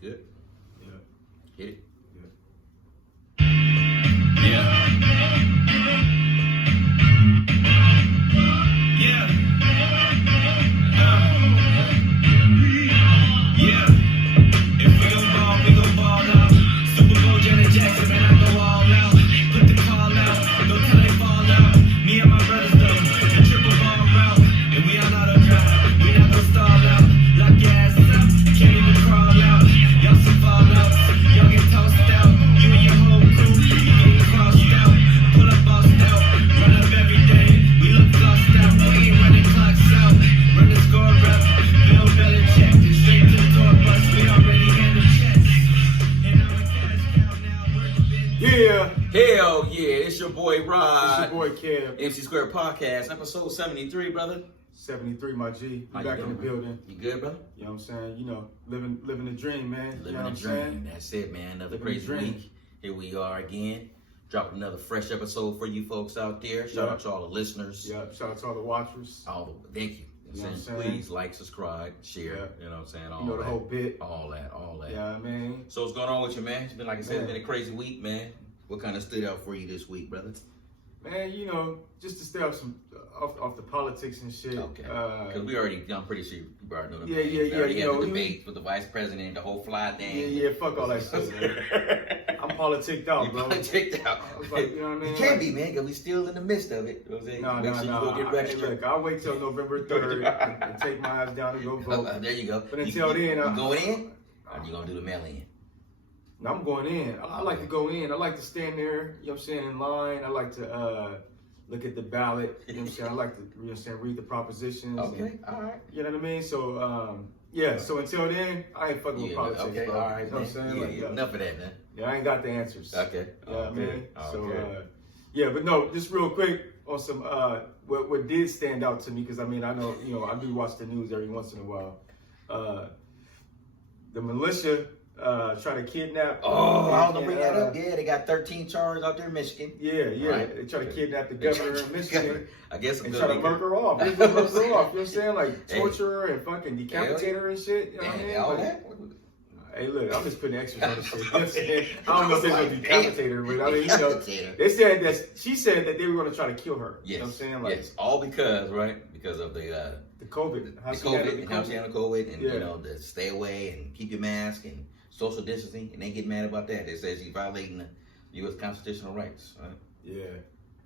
Good. Yeah. Hit it. Yeah. Yeah. Yeah. If we gon' ball out. Super Bowl Janet Jackson, man, I go all out. Put the call out, don't tell they fall out. Me and my brothers though, the triple ball route. And we on auto drive, we not gon' stall out. Lock your ass up, can't even crawl out. Y'all some fallouts, y'all get tossed out. You and your whole crew, you get crossed out. Pull up bossed out, run up every day. We look lost out, we ain't running clocks out. Run the score up, Bill Belichick. Straight to the tour bus, we already handle checks. And I'm a cash cow now, where you been? Yeah. Hell yeah, it's your boy Rod. It's your boy Kev. MC2 Podcast, episode 73, brother. 73, my G. How You you back in doing, the man? building. You good, brother? You know what I'm saying? You know, living the dream, man. Living you know a what I'm dream. saying? That's it, man. Another Living crazy the dream. week. Here we are again. Dropping another fresh episode for you folks out there. Shout Yeah. out to all the listeners. Yeah. Shout out to all the watchers. Thank you. You know what I'm saying? Please like, subscribe, share. Yeah. You know what I'm saying? All You know the that. whole bit. All that. Yeah, I mean. So what's going on with you, man? It's been, like I said, Man. it's been a crazy week, man. What kind of stood out for you this week, brother? Man, you know, just to stay off the politics and shit. Okay. Because I'm pretty sure you already know the Yeah, names. yeah, We already you had know, the debate with the vice president, the whole fly thing. Yeah, fuck all that shit, man. I'm politicked out, You bro. politicked out. I was like, you know what I mean? You can't be, man, because we still in the midst of it. You know what I'm saying? No, Make sure you go get Hey, registered. look, I'll wait till November 3rd and take my ass down and go vote. There you go. But until then, you going in? Or you gonna do the mail-in? No, I'm going in. I like to go in. I like to stand there, you know what I'm saying, in line. I like to look at the ballot, you know what I'm saying. I like to, you know what I'm saying, read the propositions. Okay, and, all right. you know what I mean? So, yeah, so until then, I ain't fucking with politics, okay, bro. all right, You know what I'm saying? Like, enough of that, man. yeah, I ain't got the answers. Okay. You know what I mean? So, Okay. yeah, but no, just real quick on some, what did stand out to me, because I mean, I know, you know, I do watch the news every once in a while. The militia try to kidnap. Oh, I was gonna bring that up. Yeah, they got 13 charges out there in Michigan. Yeah. Right. They try to kidnap the governor of Michigan. I guess And try to murk her off. They just murk her off. You know what I'm saying? Like Hey. torture her and fucking decapitate her and shit. You know what I mean? all Like, that. hey, look, I'm just putting extras on the shit. You know what I'm saying? I don't know if they're gonna decapitate her, but I mean, you know, they said that she said that they were gonna try to kill her. Yes. You know what I'm saying? Like Yes. All because, right? Because of the COVID. How the she handled COVID and how she handled COVID, and Yeah. you know, the stay away and keep your mask and social distancing, and they get mad about that. They say she's violating the U.S. constitutional rights. Right? Yeah.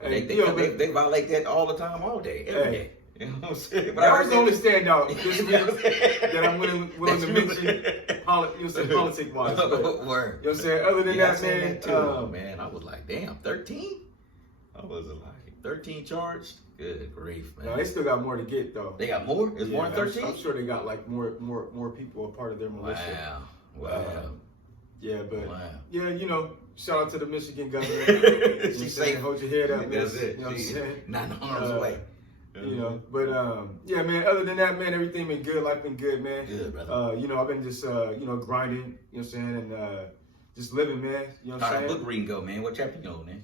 They, Hey, they, you know, they, but- they violate that all the time, all day, every Hey. day. You know what I'm saying? But that was the only standout this You week know what I'm saying? that I'm willing to mention politic wise. You know Word. what I'm saying? Other than Yeah, I that, seen man, that too. Man, I was like, damn, 13? I was like, 13 charged? Good grief, man. no, they still got more to get though. They got more? It's more than 13? I'm sure they got like more people a part of their militia. Wow. Yeah, but Wow. yeah, you know, shout out to the Michigan governor. You know what I'm She's saying? safe. Hold your head up. That's man. it. You know what I'm She's saying? not in harm's way. You know, but yeah, man. Other than that, man, everything been good. Life been good, man. Good, brother. You know, I've been just you know, grinding. You know what I'm saying, and just living, man. You know what How I'm the saying? book reading go, man? What chapter you on, man?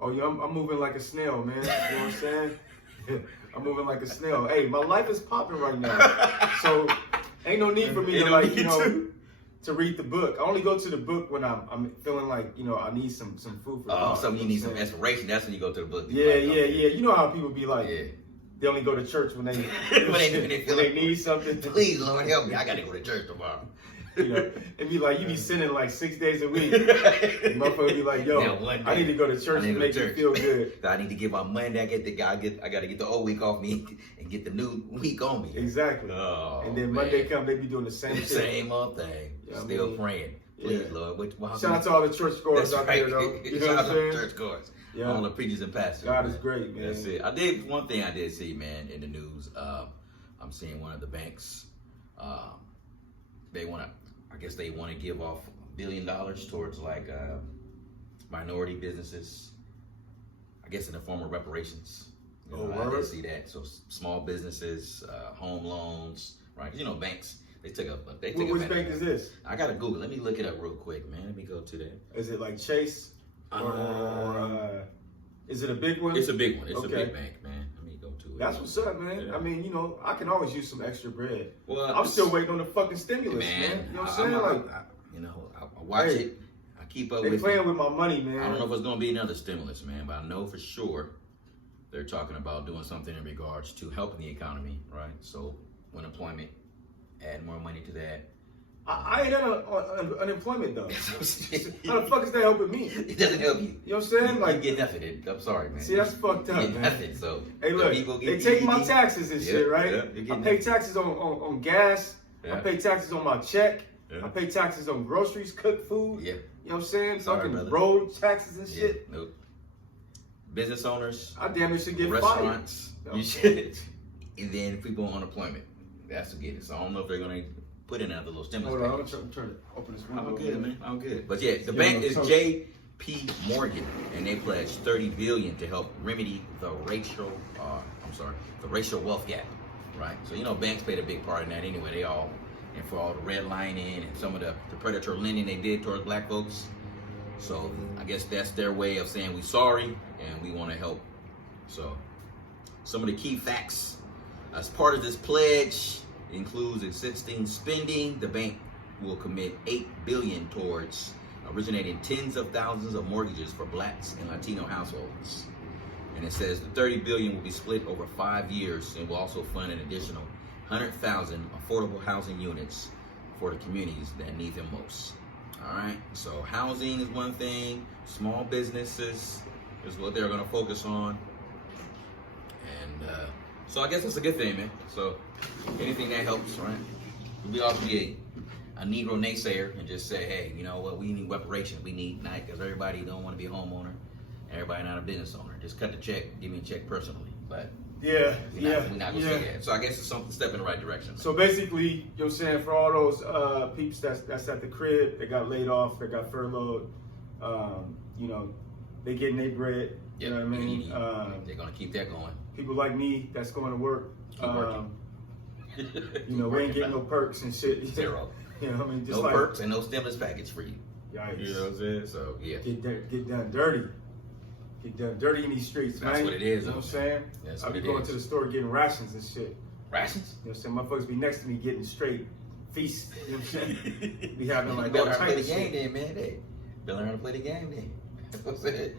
Oh yeah, I'm moving like a snail, man. You know what I'm saying? I'm moving like a snail. Hey, my life is popping right now, so ain't no need for me Ain't to no like, need you know, to. to read the book. I only go to the book when I'm feeling like, you know, I need some food for the Oh, heart, something you know need what some I'm saying? inspiration. That's when you go to the book. Yeah. You know how people be like, Yeah. they only go to church when they When they feel like- need something. Please, Lord, help me. I got to go to church tomorrow. You know, it'd be like you be sinning like 6 days a week. And motherfucker be like, yo, Now, one I day, need to go to church I need to to make go to me feel good. I need to get my Monday. I got to get the old week off me and get the new week on me. Exactly. Oh, And then man. Monday come, they be doing the same shit. Same old thing. Yeah, I Still mean, praying. Please, yeah. Lord. Shout out to all the church goers That's out right. there, though. You know Shout what out I'm to the saying? church goers. Yeah. All the preachers and pastors. God man. is great, man. That's it. One thing I did see, man, in the news. I'm seeing one of the banks. They want to give off $1 billion towards like minority businesses. I guess in the form of reparations. You know, I did see that. So small businesses, home loans, right? You know, banks. They took up. Which bank is this? I gotta Google. Let me look it up real quick, man. Let me go to that. Is it like Chase? Or is it a big one? It's a big one. It's a Okay. big bank, man. Let me go to it. That's what's up, man. Yeah. I mean, you know, I can always use some extra bread. Well, I'm still waiting on the fucking stimulus, man. man. You know what I'm saying? You know, I watch Hey, it. I keep up They with playing it. with my money, man. I don't know if it's going to be another stimulus, man, but I know for sure they're talking about doing something in regards to helping the economy, right? So unemployment, add more money to that. I ain't on unemployment though. That's what I'm saying. How the fuck is that helping me? It doesn't help you. You know what I'm saying? You Like, get nothing. I'm sorry, man. see, that's fucked up, You get man. nothing. So Hey, the look, people get they take my EBT. taxes and Yeah, shit, right? yeah, you I get pay nothing. taxes on gas. I Yeah. pay taxes on my check. Yeah. I pay taxes on groceries, cooked food. Yeah. You know what I'm saying? Sorry, Fucking brother. road taxes and Yeah. shit. Nope. Business owners, I damn near should get restaurants, fired. you should. And then people on unemployment. That's to get it. So I don't know if they're gonna put in another little stimulus Hold on, package. I'm trying to open this window. I'm good, man. I'm good. But yeah, the Yeah, bank is so- J.P. Morgan, and they pledged $30 billion to help remedy the racial wealth gap, right? So you know, banks played a big part in that anyway. They all, and for all the redlining and some of the predatory lending they did towards black folks. So I guess that's their way of saying we sorry and we want to help. So some of the key facts as part of this pledge includes existing spending. The bank will commit $8 billion towards originating tens of thousands of mortgages for blacks and Latino households. And it says the $30 billion will be split over 5 years and will also fund an additional 100,000 affordable housing units for the communities that need them most. All right, so housing is one thing, small businesses is what they're going to focus on. And so I guess that's a good thing, man. So anything that helps, right? We also be a Negro naysayer and just say, hey, you know what, we need reparations. We need night because everybody don't want to be a homeowner. Everybody not a business owner. Just cut the check, give me a check personally. But Yeah, we're yeah, not gonna say that. So I guess it's something step in the right direction. So basically, you know what I'm saying, for all those peeps that's at the crib, they got laid off, they got furloughed, you know, they getting their bread. You know what I mean? They're gonna keep that going. People like me that's going to work, Keep working. you know, we ain't getting no perks and shit. Zero. You know what I mean? Just No like, perks and no stimulus package for you. yikes. You know what I'm saying? So yeah. Get done dirty. Get done dirty in these streets, man. That's what it is, You know what I'm though. saying? That's I what be it going is. to the store getting rations and shit. Rations? You know what I'm saying? Motherfuckers be next to me getting straight feast. You know what I'm saying? Be having like You all better types play of the game shit. then, man. Hey, better learn how to play the game then. That's what I'm saying.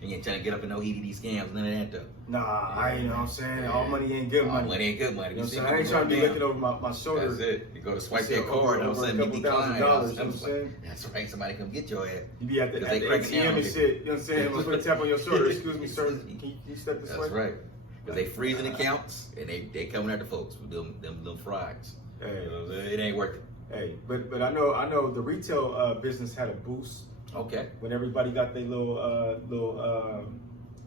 You ain't trying to get up in no EDD scams, none of that though. Nah, I ain't, you know what I'm saying? All money ain't good money. Money ain't good money. You know what I'm see saying? I ain't people trying to be go looking down. over my shoulder. That's it. You go to swipe See, that card, and all of a over sudden a you couple decline. $1,000, you know what I'm saying? That's right. Somebody come get your ass. You be at the, Because at they the cracking down ATM on and people. shit. You know what I'm saying? I'm put a tap on your shoulder. Excuse me, sir. Can you step this way? That's right. Because they freezing accounts and they coming after folks with them little frauds. Hey, You know what I'm saying? It ain't working. hey, but I know the retail business had a boost Okay. when everybody got their little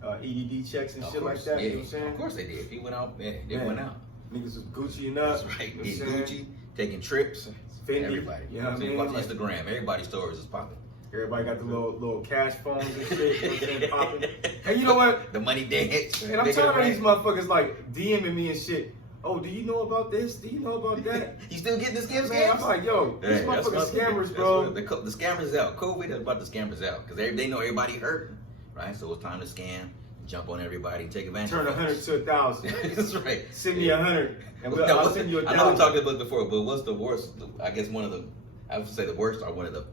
EDD checks and Of shit like course, that. yeah. You know what I'm saying? Of course they did. He went out. Yeah, they Man. went out. Niggas was Gucciing up. That's right. You know Getting what I'm Gucci, saying? taking trips. Fendi, Everybody. you know what I mean? Watch Like, Instagram. Everybody's stories is popping. everybody got the little cash phones and shit. You know what I'm saying? Popping. And you know what? The money dance. And I'm tired of these motherfuckers like DMing me and shit. Oh, do you know about this? Do you know about that? You still getting the scams? Man, I'm like, yo, these Hey, that's motherfucking what- scammers, that's bro. what- the scammers out. COVID is about the scammers out because they know everybody hurt, right? So it's time to scam, jump on everybody, and take advantage. Turn of 100 folks. to 1,000. That's right. Send me 100, and Now, I'll send you I know we 1,000. talked about it before, but what's the worst? I guess one of the, I would say the worst or one of the,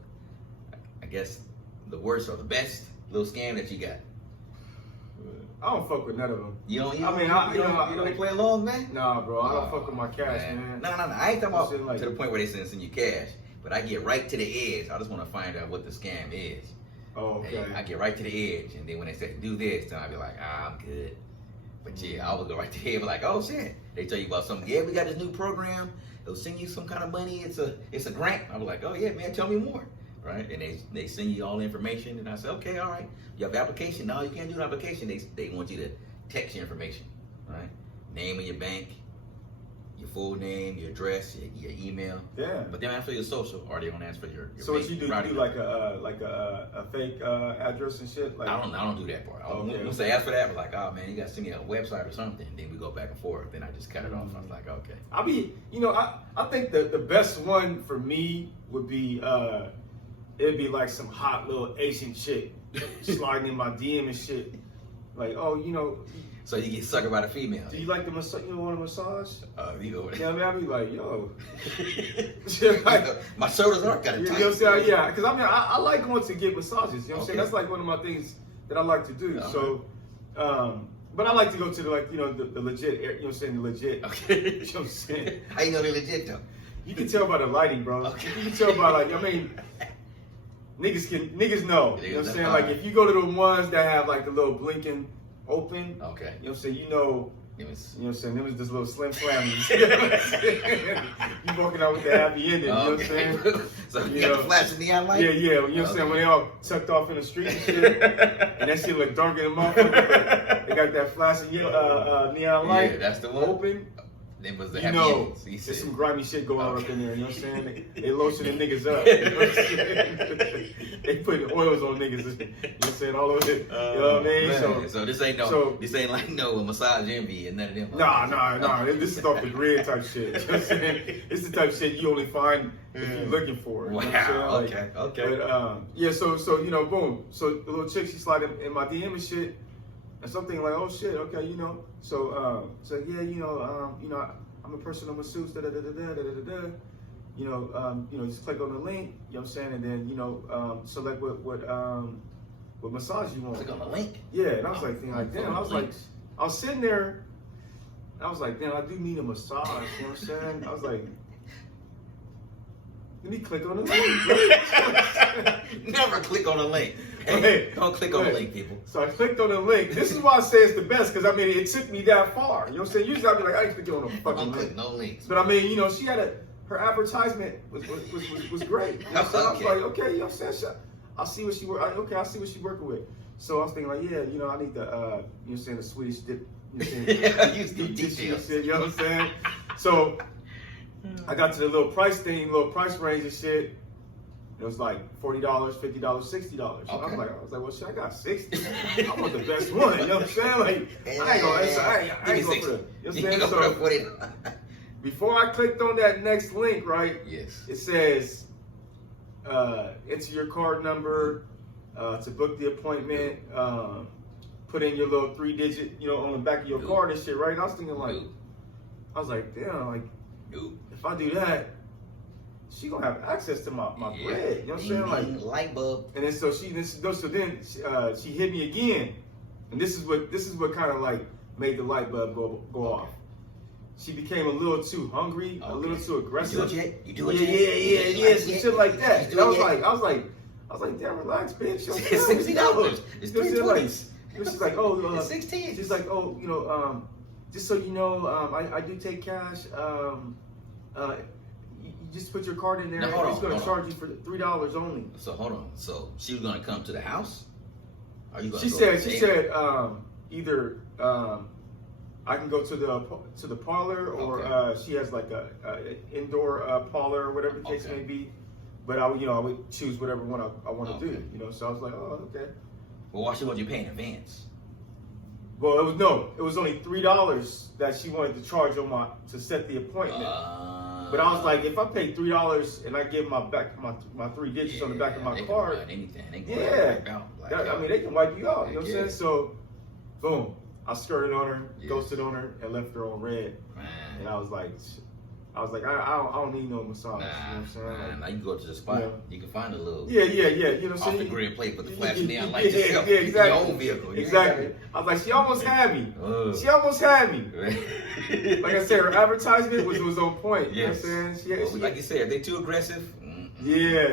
I guess the worst or the best little scam that you got. I don't fuck with none of them. You don't. You I don't, mean, you don't like- play along, man. Nah, bro, I don't Oh, fuck with my cash, man. No. I ain't talking about Shit like- to the point where they send you cash, but I get right to the edge. I just want to find out what the scam is. Oh, okay. Hey, I get right to the edge, and then when they say do this, then I be like, I'm good. But yeah, I would go right to the edge, be like, oh shit. They tell you about something. Yeah, we got this new program. They'll send you some kind of money. It's a grant. I'm like, oh yeah, man, tell me more. Right? And they send you all the information, and I say, okay, all right. You have application. No, you can't do an application. They want you to text your information. Right? Name of your bank, your full name, your address, your email. Yeah. But they don't ask for your social, or they don't ask for your So what fake you do? You routing do number. like a fake address and shit? Like, I don't do that part. Okay. Once they ask for that, I'm like, oh man, you got to send me a website or something. Then we go back and forth. Then I just cut it off. I was like, okay. I think the best one for me would be it'd be like some hot little Asian chick sliding in my DM and shit. Like, oh, you know, So you get suckered by the female. Do you like the massage? You want a massage? You go. Yeah, I mean, I be like, yo. My shoulders are kind of You tight. know what I'm saying? Yeah, because I mean, I like going to get massages. You know what I'm saying? Okay. That's like one of my things that I like to do. All So, but I like to go to the, like, you know, the legit, you know what I'm saying? The legit. Okay. You know what I'm saying? How you know they're legit though? You can tell by the lighting, bro. Okay. You can tell by, like, I mean, niggas know. You know what I'm saying? Like, Alright. if you go to the ones that have like the little blinking open, Okay. you know what I'm saying? You know. It was. You know what I'm saying? Them was just little slim flammies. You know what I'm saying? You walking out with the happy ending. You know what I'm saying? So you You got know. the flashing neon light? Yeah, yeah. You know what I'm saying? When they all tucked off in the street and shit, and that shit look dark in the motherfucker. But they got that flashing neon light. Yeah, that's the one. Open. It was the You happy know, endings. He there's said. some grimy shit going on up in there. You know what I'm saying? They lotioning niggas up. You know what I'm saying? They putting oils on niggas. You know what I'm saying? All over it. You know what I mean? Man, so this ain't so- this ain't like no massage envy and none of them. Nah. This is off the grid type shit. You know what I'm saying? It's the type of shit you only find if you're looking for. You know what I'm saying? Wow. Like, Okay. But yeah, so you know, boom. So the little chick, she slid in my DM and shit, and something like, oh shit, okay, you know. So yeah, you know, I'm a personal masseuse, da da da da da da da da. You know, just click on the link. You know what I'm saying, and then select what massage you want. Click on the link. Yeah, and I was like, damn. I was like, Links. I was sitting there. I was like, damn, I do need a massage. You know what I'm saying? I was like, let me click on the link. Never click on the link. Hey, Hey, don't click on the hey. link, people. So I clicked on the link. This is why I say it's the best, because I mean, it took me that far. You know what I'm saying? Usually I'd be like, I ain't clicking on a fucking Don't click link. no links. But I mean, you know, she had her advertisement was great. You know what I'm saying? I was Okay. like, okay, you know what I'm saying? I'll see what she I'll see what she working with. So I was thinking like, yeah, you know, I need the you know what I'm saying, the Swedish dip. You know what I'm saying? Yeah, use the Deep dish details. shit, you know what I'm saying? So I got to the little price range and shit. It was like $40, $50, $60. I was like, well, shit, I got 60. I want the best one. You know what I'm saying? Like, I ain't going for the. You know what I'm saying? So before I clicked on that next link, right? Yes. It says, enter your card number to book the appointment. Put in your little 3-digit, you know, on the back of your card and shit, right? And I was thinking like, damn, like, if I do that, she gonna have access to my bread. You know what I'm saying? Like, light bulb. and then so then she hit me again, and this is what kind of like made the light bulb go off. She became a little too hungry, a little too aggressive. You do it yet? Yeah, some shit like that. And I was like, like, damn, relax, bitch. It's $60. It's $3.20. She's like, oh, It's 16. she's like, oh, you know, just so you know, I do take cash. You just put your card in there. Now, and hold it's on, gonna hold charge you for $3 only. So hold on. So she was gonna come to the house? Are you gonna She go said either I can go to the parlor, or she has like a indoor parlor or whatever the case Okay. may be. But I would choose whatever one I want to Okay. do. You know, so I was like, oh, okay. Well, why should you pay in advance? Well, it was only $3 that she wanted to charge to set the appointment. But I was like, if I pay $3 and I give my 3 digits on the back of my they card, can anything. They can yeah, black out. I mean, they can wipe you out. You know what I'm Yeah. saying? So, boom, I skirted on her, Yes. ghosted on her, and left her on red. And Man. I was like, I don't need no massage. You know what I'm saying? Like, Now you go to the spot. Yeah. You can find a little yeah. You know what I'm off saying? the grid plate, put the Yeah, flashing neon yeah, light yourself. yeah, in exactly. your own vehicle. You Exactly. ain't I was like, she almost had me. gotta- She almost had me. Like I said, her advertisement was on point. Yes. You know what I'm saying? Well, like you said, if they too aggressive. Yeah.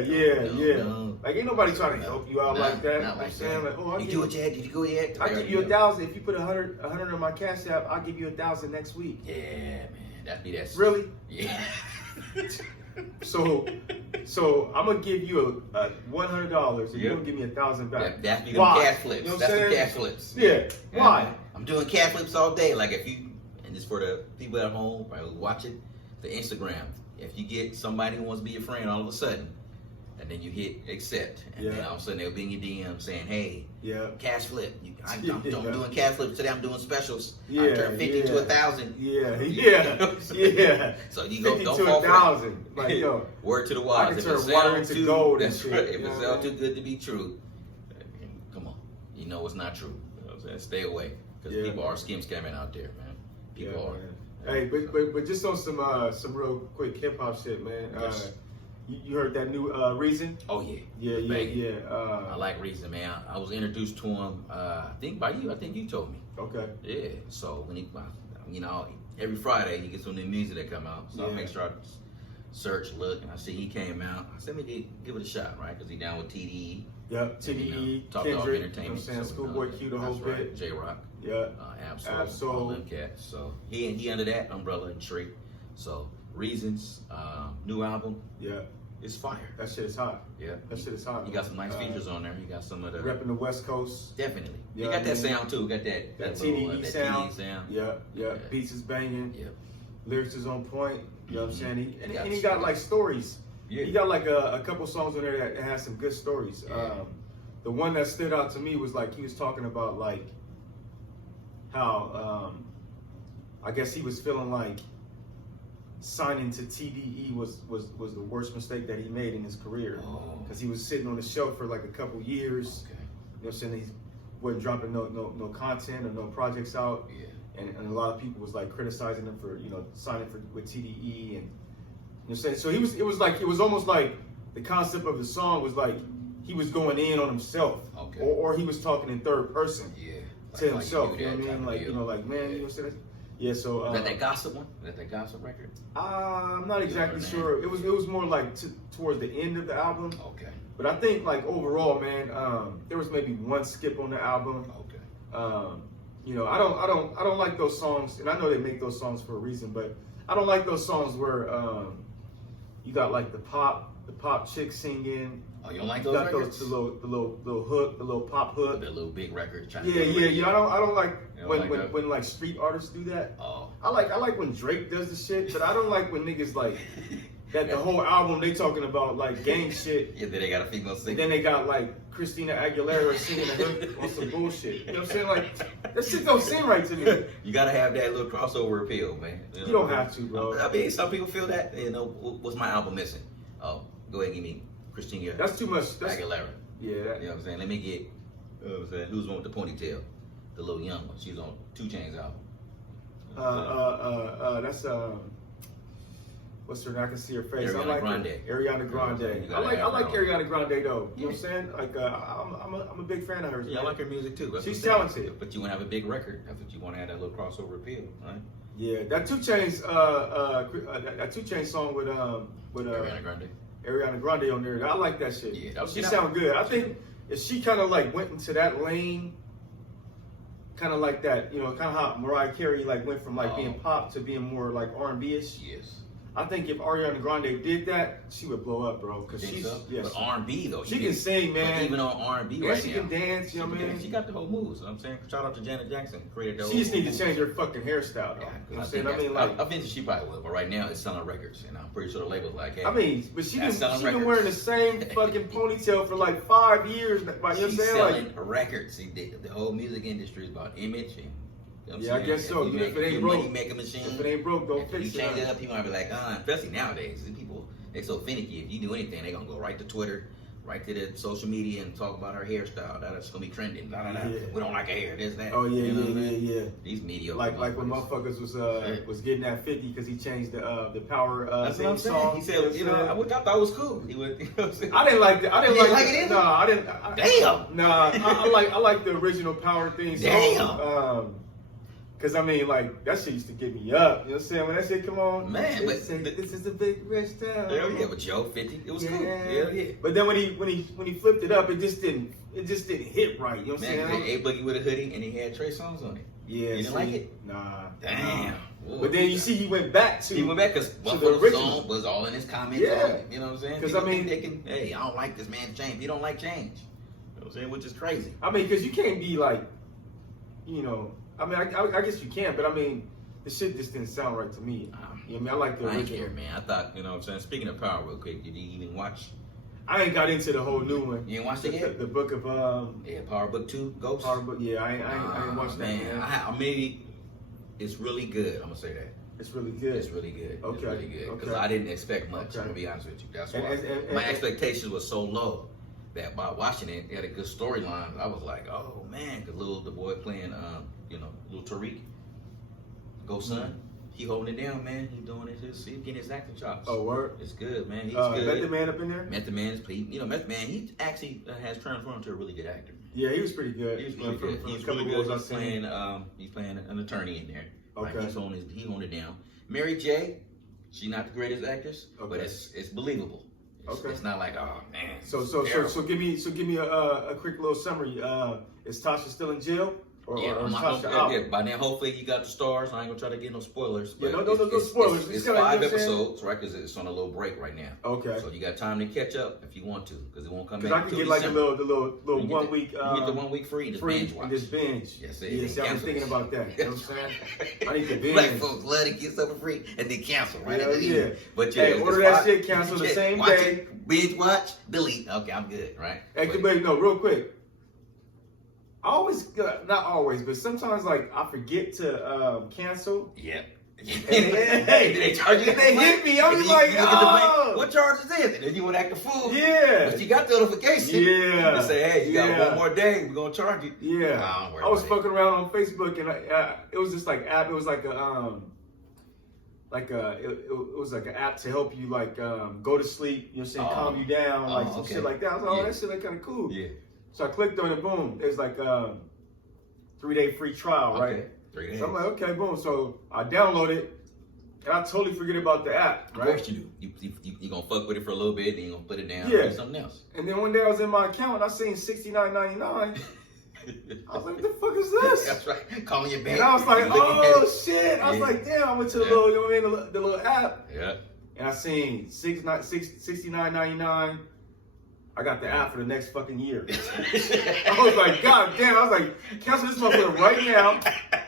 No. Like, ain't nobody trying to help you out like that. Not I'm like saying, that. like, oh, Did you do it yet? Did you go yet? I give you 1,000 if you put 100 on my cash app. I'll give you 1,000 next week. Yeah, man. That'd be that. Really? Yeah. So I'm gonna give you a $100, and you're gonna give me 1,000 back. That's me Why? cash flips. You know what That's I'm the saying? cash flips. Yeah. Why? I'm doing cash flips all day. Like if you, and it's for the people at home, right, who watch it, the Instagram. If you get somebody who wants to be your friend all of a sudden, and then you hit accept, and then all of a sudden they'll be in your DM saying, hey, Yeah. cash flip. I'm Yeah. doing cash flips today. I'm doing specials. Yeah, I turned 50 to yeah. 1,000. Yeah. So you 50 don't to fall for 1,000. Like, that. yo, Word to the I wise. can If turn it water sounds into too, gold and that's shit, right. you If know it what sounds I mean? too good to be true, come on. You know it's not true. You know what I'm saying? Stay away. because people are scamming out there, man. People are. Man. Hey, but just on some real quick hip hop shit, man. Yes. You heard that new Reason? Oh yeah. Yeah. I like Reason, man. I was introduced to him, I think by you. I think you told me. Okay. Yeah. So when he, you know, every Friday he gets some new music that come out. So I make sure I search, look, and I see he came out. I said, let me give it a shot, right? Because he down with TDE. Yep. TDE, Top Kendrick, Dog you know what I'm Entertainment. saying? So, Schoolboy Q, the whole bit. Right. J-Rock. Yeah. Absol, all them cats. So he under that umbrella and tree. So Reasons, new album. Yeah. It's fire. That shit is hot. Yeah. That shit is hot. You got some nice features on there. You got some of the repping the West Coast. Definitely. Yeah, you got that sound too. Got that TDE that sound. TDE sound. Yeah. Beats is banging. Yeah. Lyrics is on point. You know what I'm saying? And he got got like stories. Yeah. He got like a couple songs on there that has some good stories. Yeah. The one that stood out to me was like he was talking about like how I guess he was feeling like signing to TDE was the worst mistake that he made in his career, because he was sitting on the shelf for like a couple years. Okay. You know what I'm saying? He wasn't dropping no content or no projects out. Yeah. And a lot of people was like criticizing him for, you know, signing with TDE, and you know what I'm saying? So it was almost like the concept of the song was like he was going in on himself. Okay. Or he was talking in third person. Yeah. To himself. You know what I mean? Like, you know, like, man, you know what I'm saying? Yeah, so is that gossip one? Is that gossip record? I'm not exactly sure. It was more like towards the end of the album. Okay. But I think like overall, man, there was maybe one skip on the album. Okay. You know, I don't like those songs, and I know they make those songs for a reason, but I don't like those songs where you got like the pop chick singing. Oh, you don't like You those got records? the little hook, the little pop hook. The little big record. Yeah. I don't like like when like street artists do that. Oh. I like when Drake does the shit, but I don't like when niggas like that the whole album they talking about like gang shit. Yeah, then they got a female And singer. then they got like Christina Aguilera singing the hook on some bullshit. You know what I'm saying? Like that shit don't seem right to me. You gotta have that little crossover appeal, man. You don't have to, bro. I mean, some people feel that. You know, what's my album missing? Oh, go ahead and give me Christina. That's too much. Aguilera. Yeah. You know what I'm saying? Let me get. You know what I'm saying? Who's the one with the ponytail? The little young one. She's on 2 Chainz album. That's what's her name? I can see her face. Ariana I like Grande. Ariana Grande. You I like gotta have her Ariana Grande though. You know what I'm saying? Like I'm a big fan of hers. Yeah, I like her music too. That's She's what I'm saying. talented. But you want to have a big record. That's what you want to have, that little crossover appeal, right? Yeah, that 2 Chainz that 2 Chainz song with Ariana Grande. Ariana Grande on there. I like that shit. Yeah, that was- she sound good. I think if she kind of like went into that lane, kind of like that, you know, kind of how Mariah Carey like went from like being pop to being more like R&B-ish. Yes. I think if Ariana Grande did that, she would blow up, bro. Cause Think she's so? yes, But R&B though. she can sing, But man. even on R&B And right she now. can dance, you know what I mean? She got the whole moves. You know what I'm saying? Shout out to Janet Jackson. Created those. She just need to change her fucking hairstyle, though. Yeah, You know what I'm I saying? think I mean, like, I think she probably will, but right now it's selling records, and I'm pretty sure the label's like, hey. I mean, but she That's been selling wearing the records. same fucking ponytail for like 5 years. You know what I'm she's saying? selling Like, records. See, the whole music industry is about image. And, you know what Yeah, I I'm guess saying? so. If you If it make ain't a broke- money making machine. if it ain't broke, don't if fix you change it. it up, people might be like, especially nowadays. These people, they so finicky. If you do anything, they gonna go right to Twitter, right to the social media, and talk about her hairstyle. That's gonna be trending. Blah, blah, blah. Yeah. We don't like her hair. This, that. Oh yeah, You know what I mean? yeah. These mediocre. Like when motherfuckers was getting that 50 because he changed the power That's what I'm saying. song. He said, you know, which I thought was cool. He would, you know what I'm saying? I didn't like that. I didn't You didn't like like it either? Nah, I didn't. Damn. Nah, I like the original power theme song. Damn. Cause I mean, like that shit used to get me up. You know what I'm saying? When that shit come on, Man, but this is a big rich town. Hell yeah, but Joe 50, it was cool. Hell yeah. But then when he flipped it up, it just didn't hit right. You know what I'm Man, saying? A Boogie with a hoodie and he had Trey songs on it. Yeah, You didn't like it? Nah. Damn. But then you see he went back to He went back because the Buffalo's original. song was all in his comments. Yeah. On it, you know what I'm saying? 'Cause, People I mean- think they can, hey, I don't like this man change. He don't like change. You know what I'm saying? Which is crazy. I mean, because you can't be like, you know, I mean, I guess you can, but I mean, the shit just didn't sound right to me. You know what I mean? I like the I ain't original. care, man. I thought, you know what I'm saying? Speaking of Power real quick, did you even watch? I ain't got into the whole new one. You ain't watched it yet? The book of Yeah, Power Book 2, Ghost? Power Book. Yeah, I ain't watched that. Man. I mean, it's really good. I'm gonna say that. It's really good. It's really good. Okay. It's really good. Because Okay. I didn't expect much. Okay. I'm gonna be honest with you. That's And- why and- my expectations were so low. that by watching it, it had a good storyline. I was like, oh man, cause the boy playing, little Tariq, Go Son, he holding it down, man. He doing it, he's getting his acting chops. Oh, word. It's good, man. He's good. Method Man up in there. Method Man is, Method Man. He actually has transformed into a really good actor. Yeah, he was pretty good. He was really good. He's really good. He's playing an attorney in there. Okay. Right? He honed it down. Mary J, she's not the greatest actress, but it's believable. It's not like, oh man. So give me a quick little summary. Is Tasha still in jail? Or is Tasha out? By then, hopefully, you got the stars. I ain't gonna try to get no spoilers. Yeah, no spoilers. It's 5 episodes, right? Because it's on a little break right now. Okay. So you got time to catch up if you want to, because it won't come back. Because I can get like the little 1 week. You get the 1 week free and just binge watch. And just binge. Yes, I was thinking about that. You know what I'm saying? I need to binge. Black folks love to get something free and then cancel, right? Yeah. But hey, order that shit, cancel the same day. Binge watch, delete. Okay, I'm good, right? Hey, but no, real quick. I always, not always, but sometimes like I forget to cancel. Yeah. Hey, they charge you. They hit me. I'm like, oh, what charge is this? And then you want to act a fool. Yeah. But you got the notification. Yeah. To say, hey, you got one more day. We're gonna charge you. Yeah. I was fucking around on Facebook and it was just like app. It was like a it was like an app to help you like go to sleep. You know what I'm saying? Calm you down, like some shit like that. I was like, oh, that shit like kind of cool. Yeah. So I clicked on it. Boom. It was like 3-day free trial, right? 3 days. So I'm like, okay, boom. So I download it, and I totally forget about the app, right? Of course you do. You gonna fuck with it for a little bit, then you gonna put it down. Yeah. And do something else. And then one day I was in my account, and I seen $69.99. I was like, what the fuck is this? That's right. Calling your bank. And I was like, oh shit. I was like, damn. I went to the little, you know what I mean, the little app. Yeah. And I seen $69.99. I got the app for the next fucking year. I was like, God damn. I was like, cancel this motherfucker right now.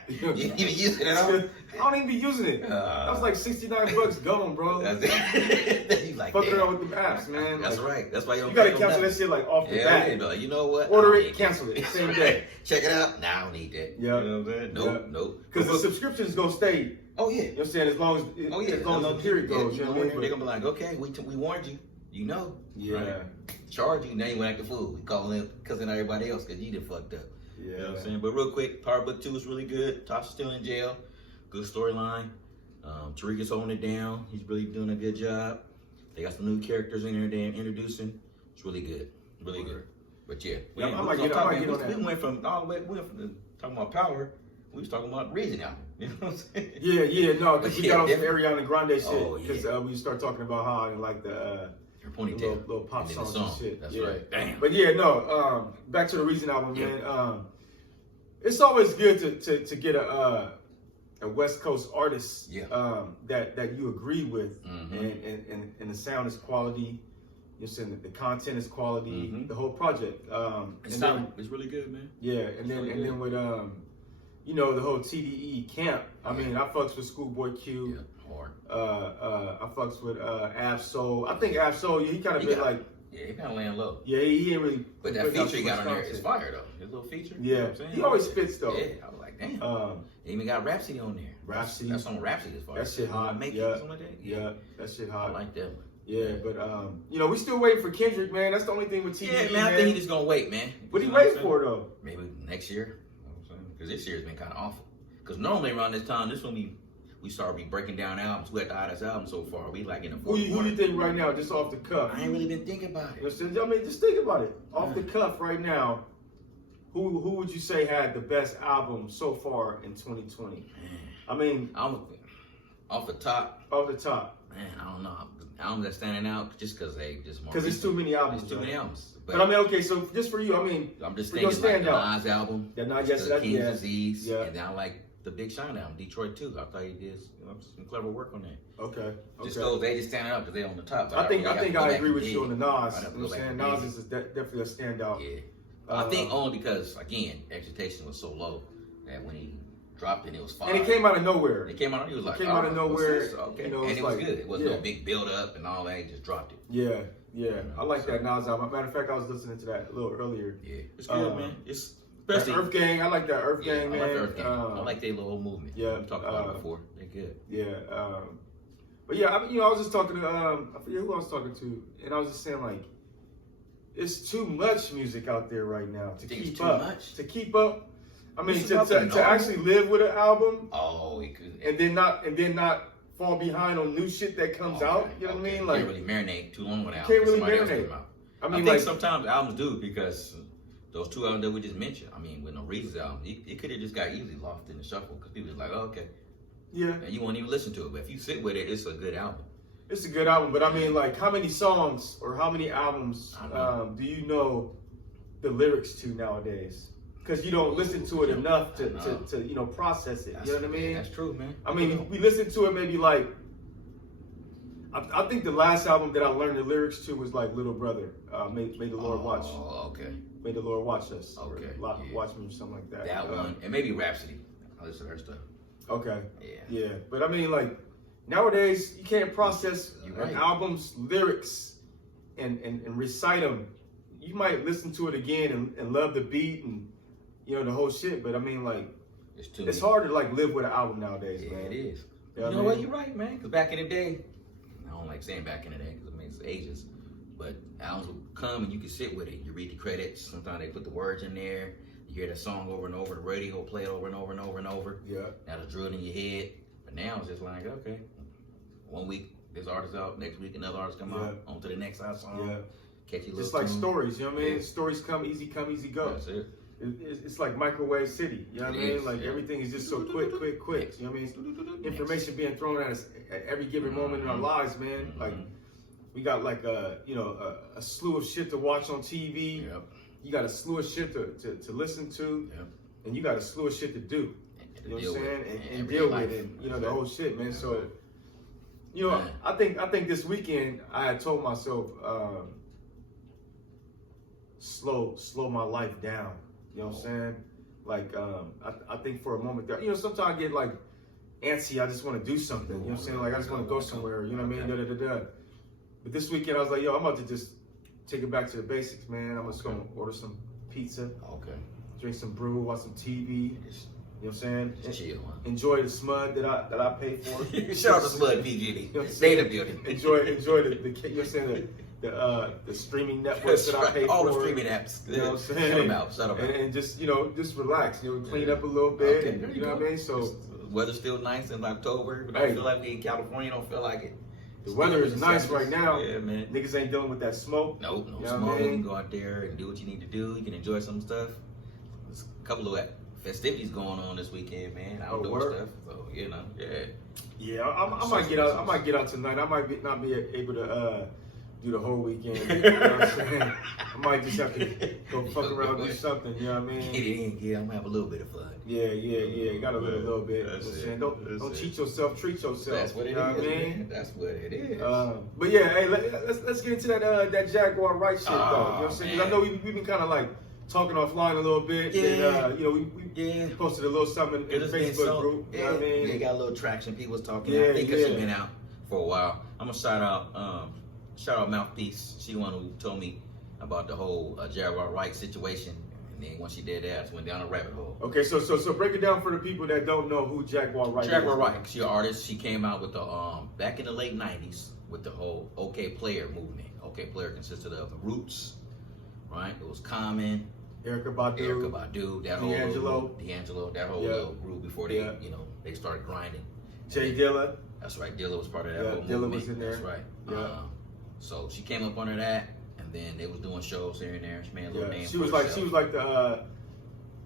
You even using it all? I don't even be using it. That was like $69 gone, bro. That's it. You like, fucking around with them apps, man. That's like, right. That's why you gotta cancel that shit like off the bat. Yeah, like, you know what? Order it, cancel it, same day. Check it out. Nah, I don't need that. Yeah. You know what I'm saying? Nope. Because the subscription's gonna stay. Oh yeah. You know what I'm saying? As long as the period goes. You know what I mean? They're gonna be like, okay, we warned you. You know. Yeah. Right? Charge you, now you went act a fool. We calling in cussing everybody else because you done fucked up. Yeah. You know what I'm saying? But real quick, Power Book 2 is really good. Tasha's still in jail. Good storyline. Tariq is holding it down. He's really doing a good job. They got some new characters in there they're introducing. It's really good. Really good. But yeah. I might get on that. We went from talking about power. We was talking about reason now. You know what I'm saying? Yeah, no, because we got on some Ariana Grande shit. Oh, yeah. Because we start talking about how I didn't like the ponytail. Little pop songs and shit. That's right. Damn. But yeah, no. Back to the Reason album, man. It's always good to get a West Coast artist that you agree with, and the sound is quality. You're saying that the content is quality. The whole project. It's really good, man. Yeah, and then with the whole TDE camp. I mean, I fucks with Schoolboy Q. Yeah. Hard. I fucks with Ab-Soul. I think Ab-Soul, he kind of been like. Yeah, he kind of laying low. Yeah, he ain't really. But that feature he got on there is fire though. His little feature. Yeah, you know what I'm saying? He always fits though. Yeah, I was like, damn. He even got Rhapsody on there. Rhapsody. That's on Rhapsody as far. That shit hot. Something like that. Yeah, that shit hot. I like that one. Yeah, but we still waiting for Kendrick, man. That's the only thing with TDE. Yeah, man. I think he just gonna wait, man. What he waiting for though? Maybe next year. Because this year's been kind of awful. Because normally around this time, this when we start breaking down albums. We had the hottest album so far. We like in the fourth Who you think right now, just off the cuff? I ain't really been thinking about it. I mean, just think about it. Off the cuff right now, who would you say had the best album so far in 2020? I mean, off the top. Off the top. Man, I don't know. Albums that's standing out just because they just more. Because it's too many albums. There's too many albums. But I mean, okay, so just for you, I mean, I'm just thinking like the Nas album. Yeah, Nas, King's Disease. Yeah. And then I like the Big Sean album, Detroit 2. I thought he did some clever work on that. Okay. Just those, they just standing out because they on the top. So I think I agree with you on the Nas. You know what I'm saying? Nas is definitely a standout. Yeah. I think only because, again, expectation was so low that when he dropped it was fire. And it came out of nowhere. It came out of nowhere. Okay. And it was good. It wasn't no big build up and all that. He just dropped it. Yeah. I like that Nas album. Matter of fact, I was listening to that a little earlier. Yeah. It's good, man. It's especially Earth Gang. I like that Earth Gang, man. I like Earth Gang. I like their little movement. Yeah. We talked about it before. They're good. Yeah. But yeah, I was just talking to I forget who I was talking to, and I was just saying like, it's too much music out there right now to Think it's keep too up. much? To keep up. I mean, This is to nothing normal. actually live with an album Oh, it could. and then not fall behind on new shit that comes out. You know what I mean? Like, can't really marinate too long with an can't album. really Somebody else marinate. put them out. I I mean, think like, sometimes albums do because those two albums that we just mentioned. I mean, with No Reasons album, it could have just got easily lost in the shuffle because people was like, oh, okay, yeah, and you won't even listen to it. But if you sit with it, it's a good album. it's a good album. But I mean, like, how many songs or how many albums I know. do you know the lyrics to nowadays? Because you don't listen to it enough I know. to process it. You know what I mean? That's true, man. I mean, we listened to it maybe like, I think the last album that I learned the lyrics to was like Little Brother, May the Lord Watch. Oh, okay. May the Lord watch us. Or Okay, yeah. Watch me or something like that. That one, and maybe Rhapsody. I listen to her stuff. Okay. Yeah. Yeah. But I mean, like, nowadays, you can't process You're an right. album's lyrics and recite them. You might listen to it again and love the beat and, you know, the whole shit. But I mean, like, It's too it's many. hard to, like, live with an album nowadays, Yeah, man. it is. Yeah, You know man. what? You're right, man. Because back in the day, I don't like saying back in the day because I mean it's ages, but albums would come and you could sit with it. You read the credits. Sometimes they put the words in there. You hear that song over and over. The radio will play it over and over and over and over. Yeah. Now it's drilled in your head. But now it's just like, okay, 1 week this artist out, next week another artist come out, on to the next song. Yeah. Catchy little Just like tune. stories, you know what I mean? Yeah. Stories come, easy go. That's it. It's like microwave city, you know what I It mean? is, Like yeah. everything is just so quick. You know what I mean? Information being thrown at us at every given moment in our lives, man. Like we got like a slew of shit to watch on TV. Yep. You got a slew of shit to listen to, Yep. and you got a slew of shit to do. You know what I'm saying? And everyday deal life. with it, you know, the That's whole it. shit, man. That's So, it. you know, Man. I think this weekend I had told myself, slow my life down. You know what I'm saying? Like, I think for a moment there, you know, sometimes I get like antsy. I just want to do something. You know what I'm saying? Like, I just want to go somewhere. You know what I mean? But this weekend I was like, yo, I'm about to just take it back to the basics, man. I'm just gonna order some pizza, Okay. drink some brew, watch some TV. Just, You know what I'm just saying? chill, man. Enjoy the smud that I pay for. Shout out to Slud PGD. You know what I'm Stay in saying? the building. enjoy the you know what I'm saying, the streaming networks that I pay All for. the streaming apps. You know what I'm saying? Shut them out. Shut them out. And just, you know, just relax. You know, clean up a little bit. Okay, and, there you know go. what I mean? So The weather's still nice in October. But Hey. don't feel like we in California. Don't feel like it. the weather is Still nice in the right now. Yeah, man. Niggas ain't dealing with that smoke. Nope, no You know what I smoke. mean? You can go out there and do what you need to do. You can enjoy some stuff. There's a couple of festivities going on this weekend, man. Outdoor word? stuff. So, you know, yeah. Yeah, I might get out. I might get out tonight. I might not be able to do the whole weekend. You know what I'm saying? I might just have to go fuck around, do something. You know what I Get mean? it in, yeah. I'm gonna have a little bit of fun. Yeah. Gotta live a little bit. That's You know what I'm it. saying? That's Don't it. cheat yourself. Treat yourself. That's what it is, you know what I mean? man. That's what it is. But yeah, hey, let's get into that Jaguar Right shit though. You know what I'm saying? 'Cause I know we've been kind of like talking offline a little bit. Yeah. And, you know, we yeah. posted a little something in the It's been Facebook so- group. You Yeah, know what I mean? They got a little traction. People was talking. Yeah, I think it's yeah. been out for a while. I'm gonna shout out Mouthpiece. She the one who told me about the whole Jaguar Right situation. And then once she did that, I went down a rabbit hole. Okay, so break it down for the people that don't know who Jaguar Right Jaguar is. Right, she's an artist. She came out with the back in the late '90s with the whole OK Player movement. OK Player consisted of the Roots, right? It was Common, Erykah Badu, that whole D'Angelo, that whole Yeah. little group before they, Yeah. you know, they started grinding. Jay Dilla. That's right. Dilla was part of that Yeah, whole Dilla movement. was in there. That's right. Yeah. So she came up under that, and then they was doing shows here and there. She made a little name. She for was like herself.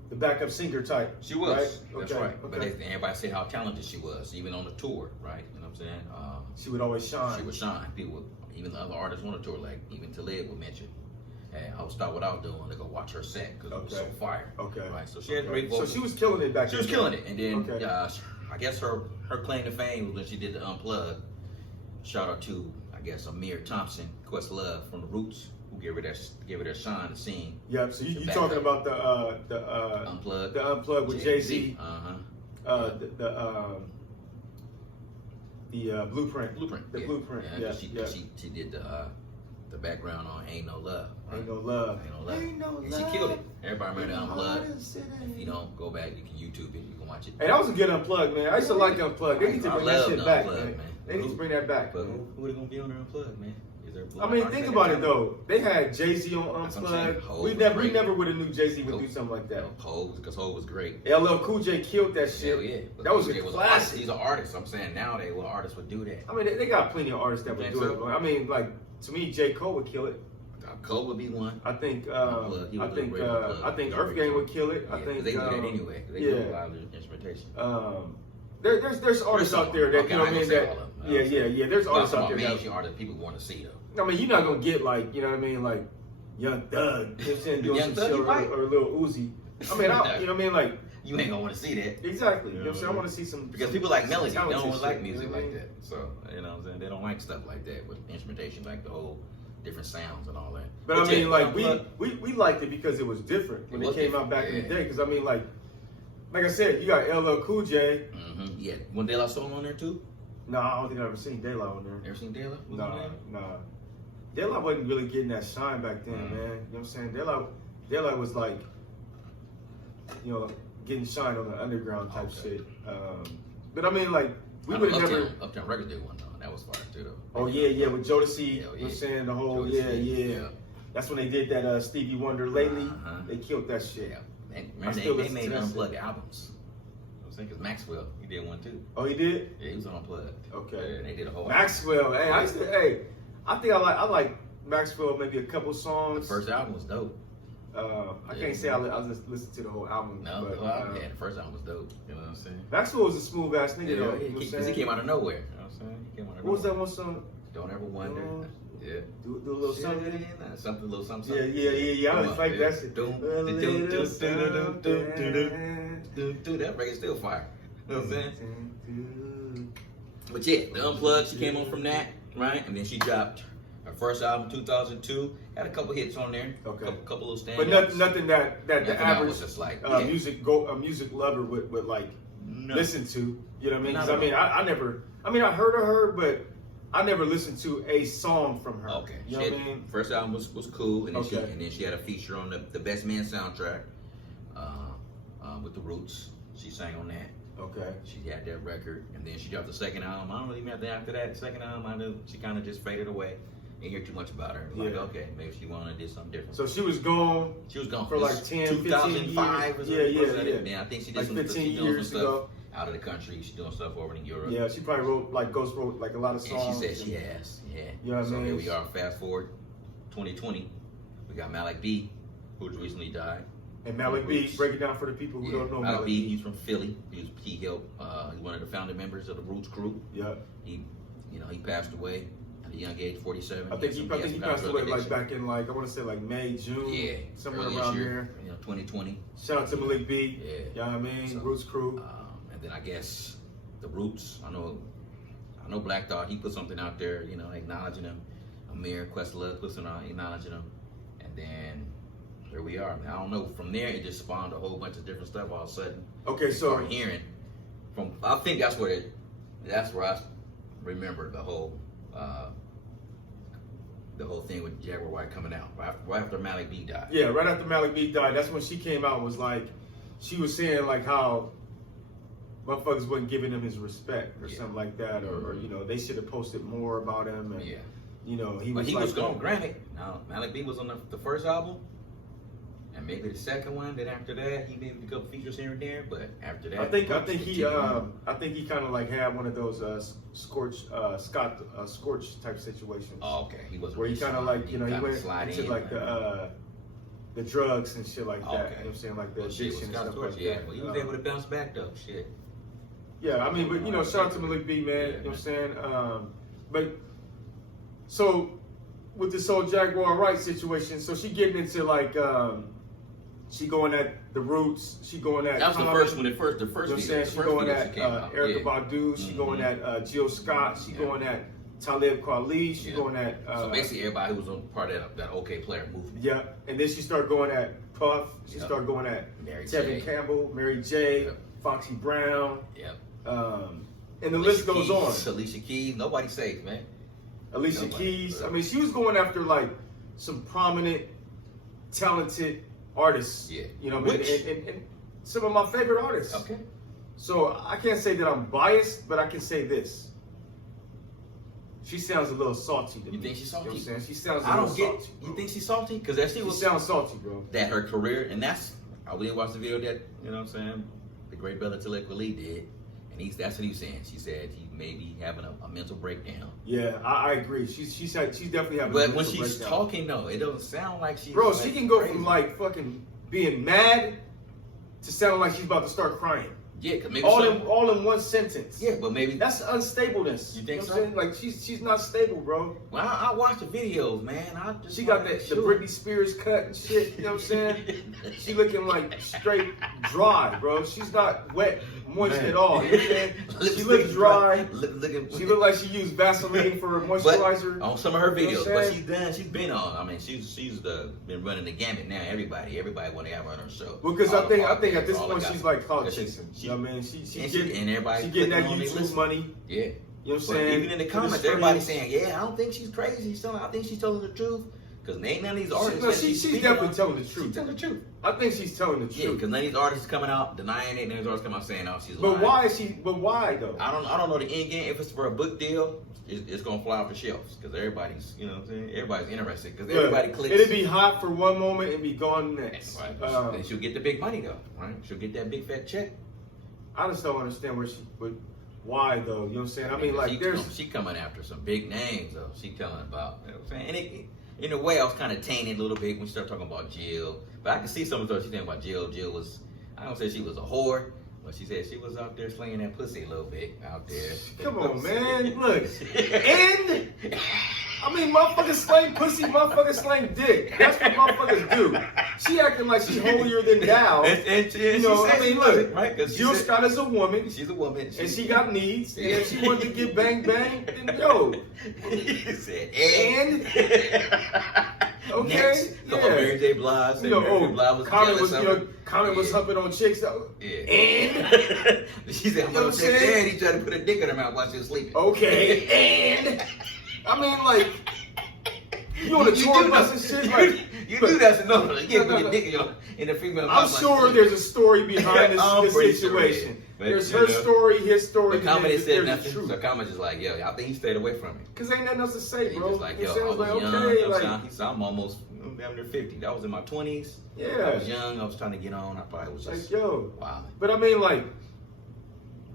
the backup singer type. She was. Right? That's Okay, right. But okay. everybody said how talented she was, even on the tour, right? You know what I'm saying? She would always shine. She would shine. People, even the other artists on the tour, like even Talib would mention, "Hey, I would stop what I was doing to go watch her set because it was so Okay. fire." Okay. Right. So she had Okay. great vocals. So she was killing it back She was then. killing it, and then Okay. I guess her claim to fame was when she did the Unplugged. Shout out to I guess Amir Thompson, Questlove from the Roots, who gave her that shine to sing. Yeah, so you back talking up. about the Unplugged. the Unplugged with Jay-Z. The Blueprint. Blueprint. The yeah. Blueprint. Yeah. Yeah. She did the background on Ain't No Love. Right? Ain't no love. Ain't No Love. Ain't no And she love. killed it. Everybody remember the Unplugged. Hey, If you don't, go back. You can YouTube it. You can watch it. that was a good Unplugged, man. I used to like Unplugged. They need to I bring that love shit the back, Unplugged, man. man. They need to bring that back. But man. who are they gonna be on the Unplugged, man? Is there I mean, think about it though. They had Jay-Z on That's what I'm saying. Unplugged. Hov We was never great. would have knew Jay-Z would Nope. do something like that. Because Hov was great. LL Cool J killed that shit. Hell yeah. That was a He an artist. classic. He's an artist. I'm saying nowadays, what artists would do that? I mean, they got plenty of artists that would Think do so? it. But I mean, like to me, J. Cole would kill it. Cole would be one. I think. Unplugged. He I was think. a great Unplugged. I think He was a Earth great Gang would Unplugged. kill it. I Yeah, think. they do that anyway. They do a lot of instrumentation. There's artists out there that you know what I mean. That yeah. There's artists out there that mainstream artists people want to see though. I mean, you're not gonna get like you know what I mean, like Young Thug, you know what I'm saying, doing Young some Thug, shit you right. or Lil Uzi. I mean, you know what I mean, like You ain't gonna want to see that. exactly. You know what I'm saying? I want to see some Because people like melody, they talented don't shit, like you music know what I like mean? that. So, you know what I'm saying? They don't like stuff like that with instrumentation, like the whole different sounds and all that. But I mean, yeah, like Unplugged, we liked it because it was different when It it was came out different, back in the yeah. day. Because I mean, like I said, you got LL Cool J. yeah. One De La Soul on there too? No, I don't think I've ever seen De La on there. Ever seen De La? Was Nah, on there? nah. De La wasn't really getting that shine back then, man. You know what I'm saying? De La was like, you know, getting shine on the underground type shit. But I mean, like, we would have never. Uptown Records did one though. That was fire too though. Oh yeah, with Jodeci. Hell You know what I'm yeah. saying? The whole Jodeci, yeah. That's when they did that Stevie Wonder lately. Uh-huh. They killed that shit. Yeah. I Man, still they listen made to that Unplugged albums. I'm saying, because Maxwell, he did one too. Oh, he did? Yeah, he was on Unplugged. Okay. Yeah, they did a whole Maxwell. Hey, I think I like Maxwell maybe a couple songs. The first album was dope. I can't say I just listened to the whole album. No, but, the first album was dope. You know what I'm saying? Maxwell was a smooth ass nigga though. You know what I'm because saying? he came out of nowhere. You know what I'm saying? He came out of What was nowhere. that one song? Don't ever wonder. Yeah. Do a little something. Something, a little something. Yeah. I was like that shit. That record's still fire. You know what I'm saying? But yeah, the Unplugged, she came on from that, right? And then she dropped her first album, 2002. Had a couple hits on there. Okay. Couple little standouts. But nothing that the Nothing average was just like music lover would like No. listen to. You know what I mean? Not 'Cause at I mean, I never. I mean, I heard of her, but I never listened to a song from her. Okay. You know what I mean? First album was cool, and then Okay. she had a feature on the Best Man soundtrack with the Roots. She sang on that. Okay. She had that record, and then she dropped the second album. I don't really remember after that. The second album, I knew she kind of just faded away. Didn't hear too much about her. Like, Yeah. okay, maybe she wanted to do something different. So she was gone. She was gone for like 10, 15 2005 or years. something. Yeah. Man, I think she did Like some 15 she doing years some ago. stuff out of the country. She's doing stuff over in Europe. Yeah, she probably wrote like a lot of And songs. she said she has. Yeah. You know what I So mean? here we are. Fast forward, 2020. We got Malik B, who recently died. And Malik B, Roots. break it down for the people who don't know Malik Malik B. B. He's from Philly. He helped. He's one of the founding members of the Roots crew. Yeah. He passed away at a young age, 47. I think he had some kind passed of away drug like addiction. back in like I want to say like May, June, Yeah, somewhere early around this there. year, 2020. Shout out to Malik B. Yeah. You know what I mean? So, Roots crew. And then I guess the Roots. I know Black Thought. He put something out there, acknowledging him. Amir Questlove put something out acknowledging him, and then here we are. I don't know. From there, it just spawned a whole bunch of different stuff. All of a sudden, Okay, so start hearing from. I think that's where I remember the whole thing with Jaguar White coming out right after Malik B died. yeah, right after Malik B died, that's when she came out. Was like, she was saying like how motherfuckers wasn't giving him his respect or something like that, or they should have posted more about him. And, Yeah. he But was he like, was gone, granted. Now, Malik B was on the first album, and maybe the second one. Then after that, he did a couple features here and there. But after that, I think Roots he continued on. kind of like had one of those scorch type situations. Oh, okay. He was Where he kind of like he kinda went slide into in, like right? the drugs and shit like that. Okay. You know what I'm saying, like the Well, shit, addiction and Scott stuff Storch, like yeah. that. Well, he was able to bounce back though. Shit. Yeah, I mean, but shout out to Malik B, man. Yeah, You know what I'm saying? But so with this whole Jaguar Wright situation, so she getting into like she going at the Roots, she going at That was the Common, first one. The first You know what I'm video. saying? The She first going video at she came out. Erykah Yeah. Badu, she going at Jill Scott, she Yeah. going at Talib Kweli, she Yeah. going at So basically, everybody who was on part of that OK Player movement. yeah, and then she started going at Puff, she Yep. started going at Mary Tevin J. Campbell, Mary J, Yep. Foxy Brown, Yep. and the list goes on. Alicia Keys, nobody safe, man. Alicia Nobody. Keys. I mean, she was going after like some prominent, talented artists. Yeah. You know, what I mean? Which- and some of my favorite artists. Okay. So I can't say that I'm biased, but I can say this. She sounds a little salty to me. You think she's salty? You know what I'm saying? She sounds a I little don't get. salty. Bro. You think she's salty? Because that she She was sounds salty, bro. that her career, and that's I did watch the video that you know what I'm saying. The great brother Talib Kweli did, and that's what he was saying. She said he may be having a mental breakdown. Yeah, I agree. She's definitely having. But a when mental she's breakdown. talking, though, it doesn't sound like she's. Bro, like, she can go crazy. from like fucking being mad to sounding like she's about to start crying. Yeah, cause maybe all in one sentence. Yeah, but maybe That's unstableness. You think know so? what I'm saying? Like she's not stable, bro. Well, I watch the videos, man. She got the Britney Spears cut and shit. You know what I'm saying? She looking like straight dry, bro. She's not wet, moist Man. at all. You know what I'm saying? She looks dry. She look like she used Vaseline for moisturizer. On some of her You know videos, what I'm but saying? she's been on. I mean, she's been running the gamut now. Everybody want to have her on her show. Because All I the think at podcasts, this all the point guys. she's like clout Because chasing. You know what I mean? She and everybody she getting that clicking on, they YouTube listen. money. Yeah. You know what I'm But saying? even in the For comments, the everybody's streams. saying, "Yeah, I don't think she's crazy. I think she's telling the truth." Because ain't none of these artists. No, she's definitely telling the She's truth. telling the truth. I think she's telling the Yeah, truth. because none of these artists coming out denying it. None of these artists come out saying, "Oh, she's." But lying. why is she? But why though? I don't know the end game. If it's for a book deal, it's gonna fly off the shelves because everybody's, you know what I'm saying? Everybody's interested because everybody clicks. It'll be hot for one moment and be gone next. Then she'll get the big money though, right? She'll get that big fat check. I just don't understand why though. You know what I'm saying? I mean, like she coming after some big names though. She telling about, you know what I'm saying? And in a way, I was kind of tainted a little bit when she started talking about Jill. But I can see some of the stuff she's saying about Jill. Jill was, I don't say she was a whore, but she said she was out there slinging that pussy a little bit out there. Come on, man. Look, and I mean, motherfuckers slang pussy, motherfuckers slang dick. That's what motherfuckers do. She acting like she's holier than thou. And You know, I mean, look, right? Jill Scott is a woman. She's a woman. And she got needs, and if she wanted to get bang bang, then yo. He said, And okay, next, yeah. Mary J. Blige. You know, Mary J. Blige was Common jealous was, of you her. know, Common was humping on chicks. Yeah. And she said, I'm You know gonna what I'm check saying? and he tried to put a dick in her mouth while she was sleeping. okay, and I mean, like, you on a tour bus and shit, like. You do that to know. You can't No, put no. your dick in the female I'm mouth. sure there's a story behind I'm this pretty sure situation. it is. But, There's you her know, story, his story. The comment and said there's nothing. truth. So comment just like, yo, I think he stayed away from me. Cause ain't nothing else to say, He bro. was like, It yo, I sounds was like young. okay, I'm, like I'm almost down there 50. That was in my 20s. I yeah, was young. I was trying to get on. I probably was just like yo. wow. But I mean, like,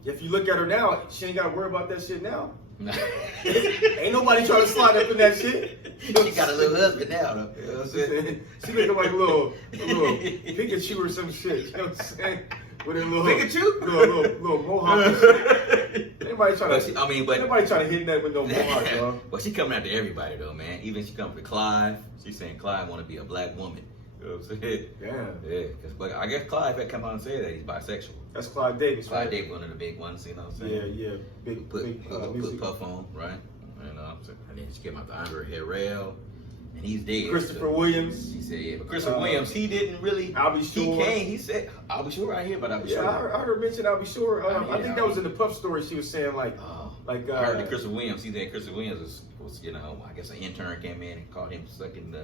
if you look at her now, she ain't got to worry about that shit now. Ain't nobody trying to slide up in that shit. She got a little husband now, though. You know what I'm saying? She looking like a little Pikachu or some shit. You know what I'm saying? With a little Pikachu? little mohawk. And shit. Anybody trying to? Nobody trying to hit that with no mohawk, bro. But she coming after everybody though, man. Even she coming for Clive. She's saying Clive want to be a black woman. You know what I'm saying? Damn. Yeah. But I guess Clive had come out and said that he's bisexual. That's Clyde Davis, Clive right? Davis, one of the big ones. You know what I'm saying? Yeah, big Put music. Puff on, right? And then she came out to Andre Harrell, and he's dead. Christopher So Williams. She said, yeah, but Christopher Williams, he didn't really. I'll be He sure. came. He said, "I'll be sure right here," but I'll be Yeah, sure. I heard mention. I'll be sure. Yeah, I think that was in the Puff story. She was saying like, I heard uh, that Christopher Williams. He said Christopher Williams was, you know, I guess an intern came in and caught him sucking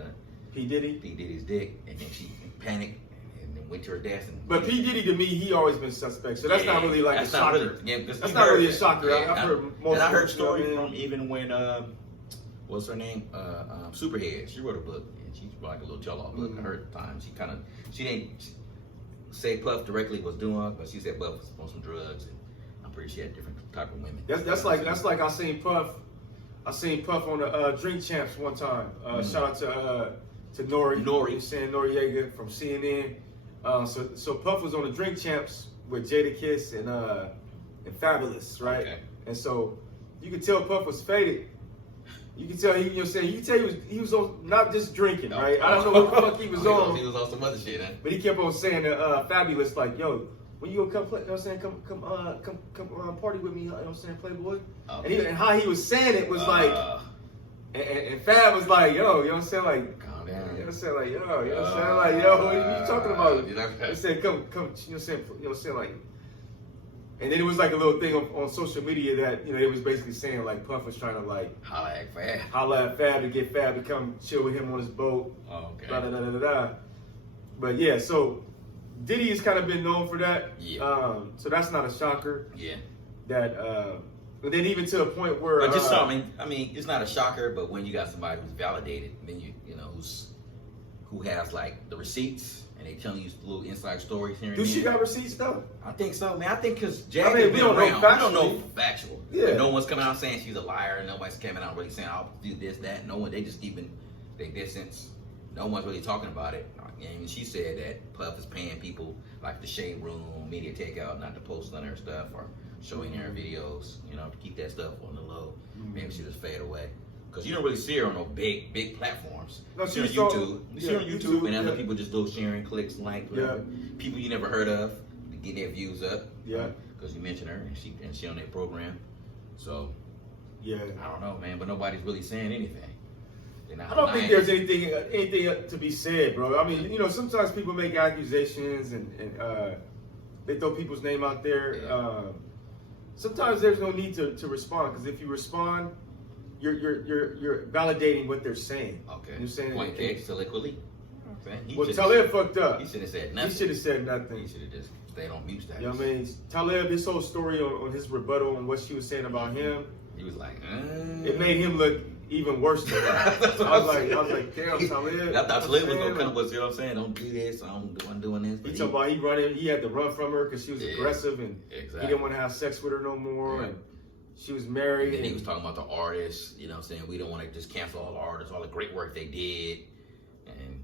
P Diddy. P Diddy's dick, and then she panicked and then went to her desk. And But P Diddy to me, he always been suspect. So that's not really like that's a not shocker. really, yeah, 'cause That's you not heard- really a shocker. yeah, I've heard most. And I heard of it, stories you know what I from mean? even when what's her name? Superhead. She wrote a book, and she's like a little tell-all book. I heard at the time she didn't say Puff directly was doing, but she said Puff was on some drugs, and I'm pretty sure she had different type of women. That's like I seen Puff. I seen Puff on the Drink Champs one time. Shout out to Nori. Nori. Saying Noriega from CNN. So Puff was on the Drink Champs with Jadakiss and Fabulous, right? Okay. And so you could tell Puff was faded. You can tell you know what I'm saying. You can tell he was on not just drinking, right? I don't know what the fuck he was on. He was on some other shit, huh? But he kept on saying Fabulous, like, yo, when you gonna come play, you know what I'm saying, come party with me, you know what I'm saying, Playboy? Okay. And how he was saying it was like, and Fab was like, yo, you know what I'm saying, like, calm you know down. what I'm saying, like, yo, you know what I'm saying, like, yo, what are you talking about? You know, He said, come, you know what I'm saying, like, and then it was like a little thing on social media that, you know, it was basically saying like Puff was trying to like holla at Fab. holla at Fab to get Fab to come chill with him on his boat. Oh, okay. Da, da, da, da, da, da. But yeah, so Diddy has kind of been known for that. Yeah. So that's not a shocker Yeah. that And then even to a point where, But just something. I mean, it's not a shocker, but when you got somebody who's validated, then you know who has like the receipts and they telling you little inside stories here and do there. she got receipts though? I think so, man. I think because Jack, we don't know factually. we don't know factual. Yeah. But no one's coming out saying she's a liar. Nobody's coming out really saying I'll do this, that. No one. They just keeping their distance. No one's really talking about it. And she said that Puff is paying people like the Shade Room, Media Takeout, not to post on her stuff or showing their videos. You know, to keep that stuff on the low. Maybe she just fade away. Because you don't really see her on no big platforms. No, you see her on YouTube. You see her on YouTube, and other people just do sharing clicks, likes, whatever. People you never heard of, to get their views up. Yeah. Because you mentioned her, and she on their program. So, yeah, I don't know, man. But nobody's really saying anything. I don't think there's anything to be said, bro. I mean, you know, sometimes people make accusations and they throw people's name out there. Yeah. Sometimes there's no need to respond, because if you respond, you're validating what they're saying. Okay. You're saying point case soliloquy. Well, Talib fucked up. He should have said nothing. He should have said nothing. He should have just stayed on mute status. You know what I mean? Talib, his whole story on his rebuttal on what she was saying about him, He was like, it made him look even worse than that. I was like, damn, Talib. I thought Talib was gonna come with, you know what I'm saying? Don't do this. I'm doing this. He talking about he had to run from her because she was aggressive and exactly. he didn't want to have sex with her no more. And she was married. And then he was talking about the artists, you know what I'm saying? We don't want to just cancel all the artists, all the great work they did. And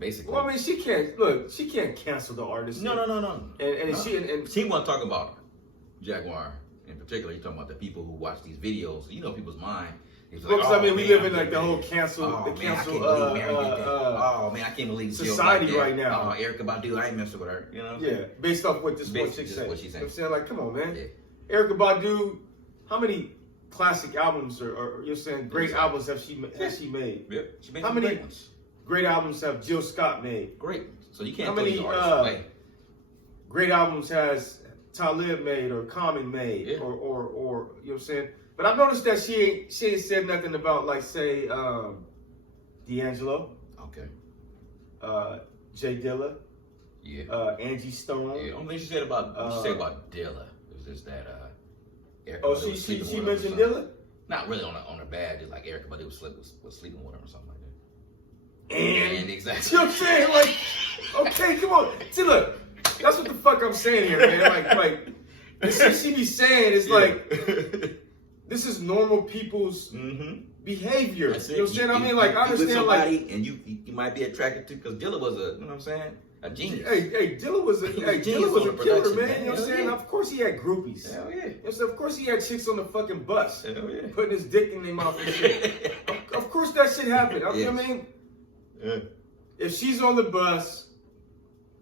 basically. Well, I mean, she can't cancel the artists. No. And she wasn't talking about Jaguar in particular. He's talking about the people who watch these videos. You know people's mind. Because I mean, we live in like the whole cancel, oh, man, I can't believe society like right now. Oh, Erykah Badu, I ain't messing with her. You know? Yeah, based off what this one chick said. What she said. I'm saying, like, come on, man. Yeah. Erykah Badu, how many classic albums or you're saying great albums have she made? Yeah, she made how many great ones. Great albums have Jill Scott made? Great. So you can't. How many great albums has Talib made or Common made or you know what I'm saying? But I've noticed that she ain't said nothing about, like, say, D'Angelo. Okay. Jay Dilla. Yeah. Angie Stone. Yeah. Only thing she said about Dilla was just that. She mentioned Dilla. Not really on her bad. Just like Erykah Badu was sleeping with him or something like that. And exactly. You know what I'm saying? Like, okay, come on. See, look, that's what the fuck I'm saying here, man. Like the shit she be saying is like. This is normal people's behavior. You know what I'm saying? I mean, like, I understand, somebody, like, and you might be attracted to, because Dilla was you know what I'm saying, a genius. Hey, Dilla was a killer, man. You know what I'm saying? Of course he had groupies. Hell yeah. You know, so of course he had chicks on the fucking bus, Hell yeah. putting his dick in their mouth and shit. Of course that shit happened. You know what I mean? Yeah. If she's on the bus,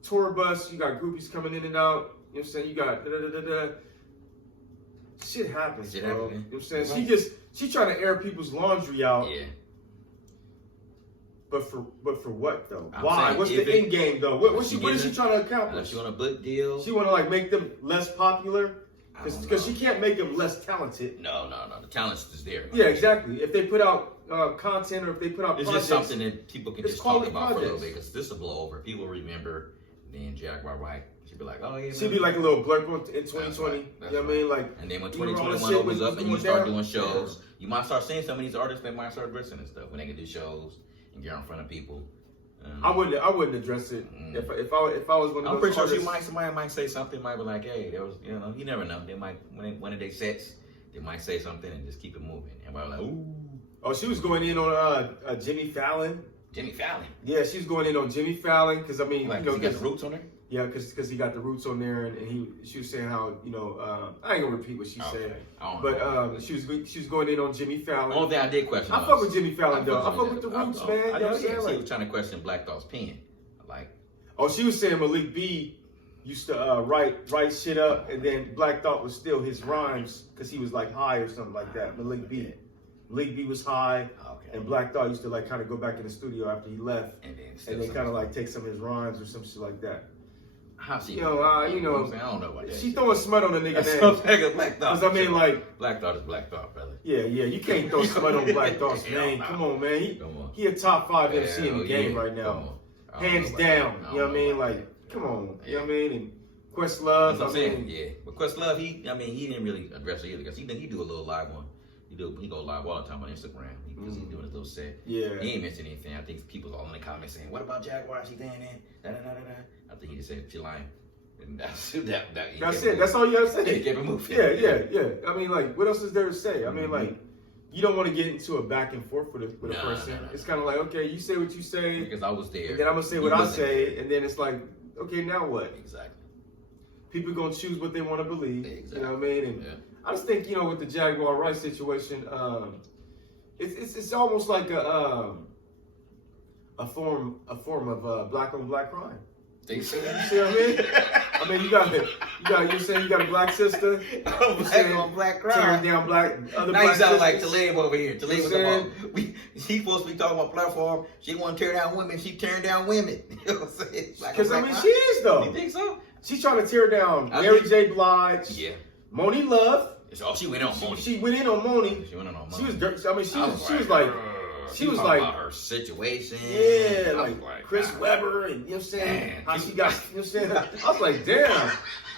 tour bus, you got groupies coming in and out. You know what I'm saying? You got da-da-da-da-da. Shit happens, bro. You know what I'm saying? Right. She trying to air people's laundry out. Yeah. But for what though? Why? What's the end game though? What is she trying to accomplish? She want a book deal. She want to like make them less popular because she can't make them less talented. No. The talent is there. Yeah, exactly. If they put out content or if they put out it's projects, just something that people can just talk about for a little bit, because this will blow over. People remember then Jaguar, right? She'd be like, oh yeah. She'd be like a little blurb in 2020. That's right. You know what I mean? Like, and then when 2021 opens up and you start doing shows, you might start seeing some of these artists that might start dressing and stuff when they can do shows and get in front of people. I wouldn't address it if I was one of those. I'm pretty sure artists, somebody might say something, might be like, hey, there was, you know, you never know. They might one of their sets, they might say something and just keep it moving. And we're like, ooh. Oh, she was going in on Jimmy Fallon. Jimmy Fallon. Yeah, she was going in on Jimmy Fallon because I mean, like, you know, he got the roots on there. Yeah, because he got the roots on there, and she was saying how, you know, I ain't gonna repeat what she said, but she was going in on Jimmy Fallon. Only thing I did question. I fuck with Jimmy Fallon though. I fuck with the roots, man. You know what I'm saying? She was trying to question Black Thought's pen, like. Oh, she was saying Malik B used to write shit up, and then Black Thought was still his rhymes because he was like high or something like that. Malik B was high, and Black Thought used to like kind of go back in the studio after he left, and then kind of like take some of his rhymes or some shit like that. How she? You know, I don't know about that. She throwing smut on the nigga name. Black Thought. Because I mean, like, Black Thought is Black Thought, brother. Yeah, you can't throw smut on Black Thought's name. Come on, man. He a top 5 MC in the game right now, hands down. You know what I mean? Like, come on. You know what I mean? And Questlove. That's what I'm saying. Yeah, but Questlove, he didn't really address it either because he do a little live one. He go live all the time on Instagram because he's doing his little set. Yeah. He ain't mentioned anything. I think people all in the comments saying, "What about Jaguar? She doing that? Da da da da da." I think he just said, "She lying." And that's it. That's all you gotta say. He kept it moving. Yeah. I mean, like, what else is there to say? I mean, like, you don't want to get into a back and forth with a person. No. It's kind of like, okay, you say what you say. Because I was there. And then I'm going to say what I say. And then it's like, okay, now what? Exactly. People going to choose what they want to believe. Exactly. You know what I mean? And I just think, with the Jaguar Rice situation, it's almost like a form of black on black crime. Think so? You see what I mean? I mean, you're saying you got a black sister. Black on black crime. Tearing down other now black you sound sisters. like Talib over here. Talib was about, he's supposed to be talking about platform. She want to tear down women. She tearing down women. You know what I'm saying? Because, I mean, she is, though. You think so? She's trying to tear down Mary J. Blige. Yeah. Moni Love. Oh, she went on Moni. She went in on Moni. She went in on Moni. She was dirt. I mean, she was talking like about her situation. Yeah, like Chris Webber, and you know what I'm saying? How she got, you know what I'm saying? I was like, damn.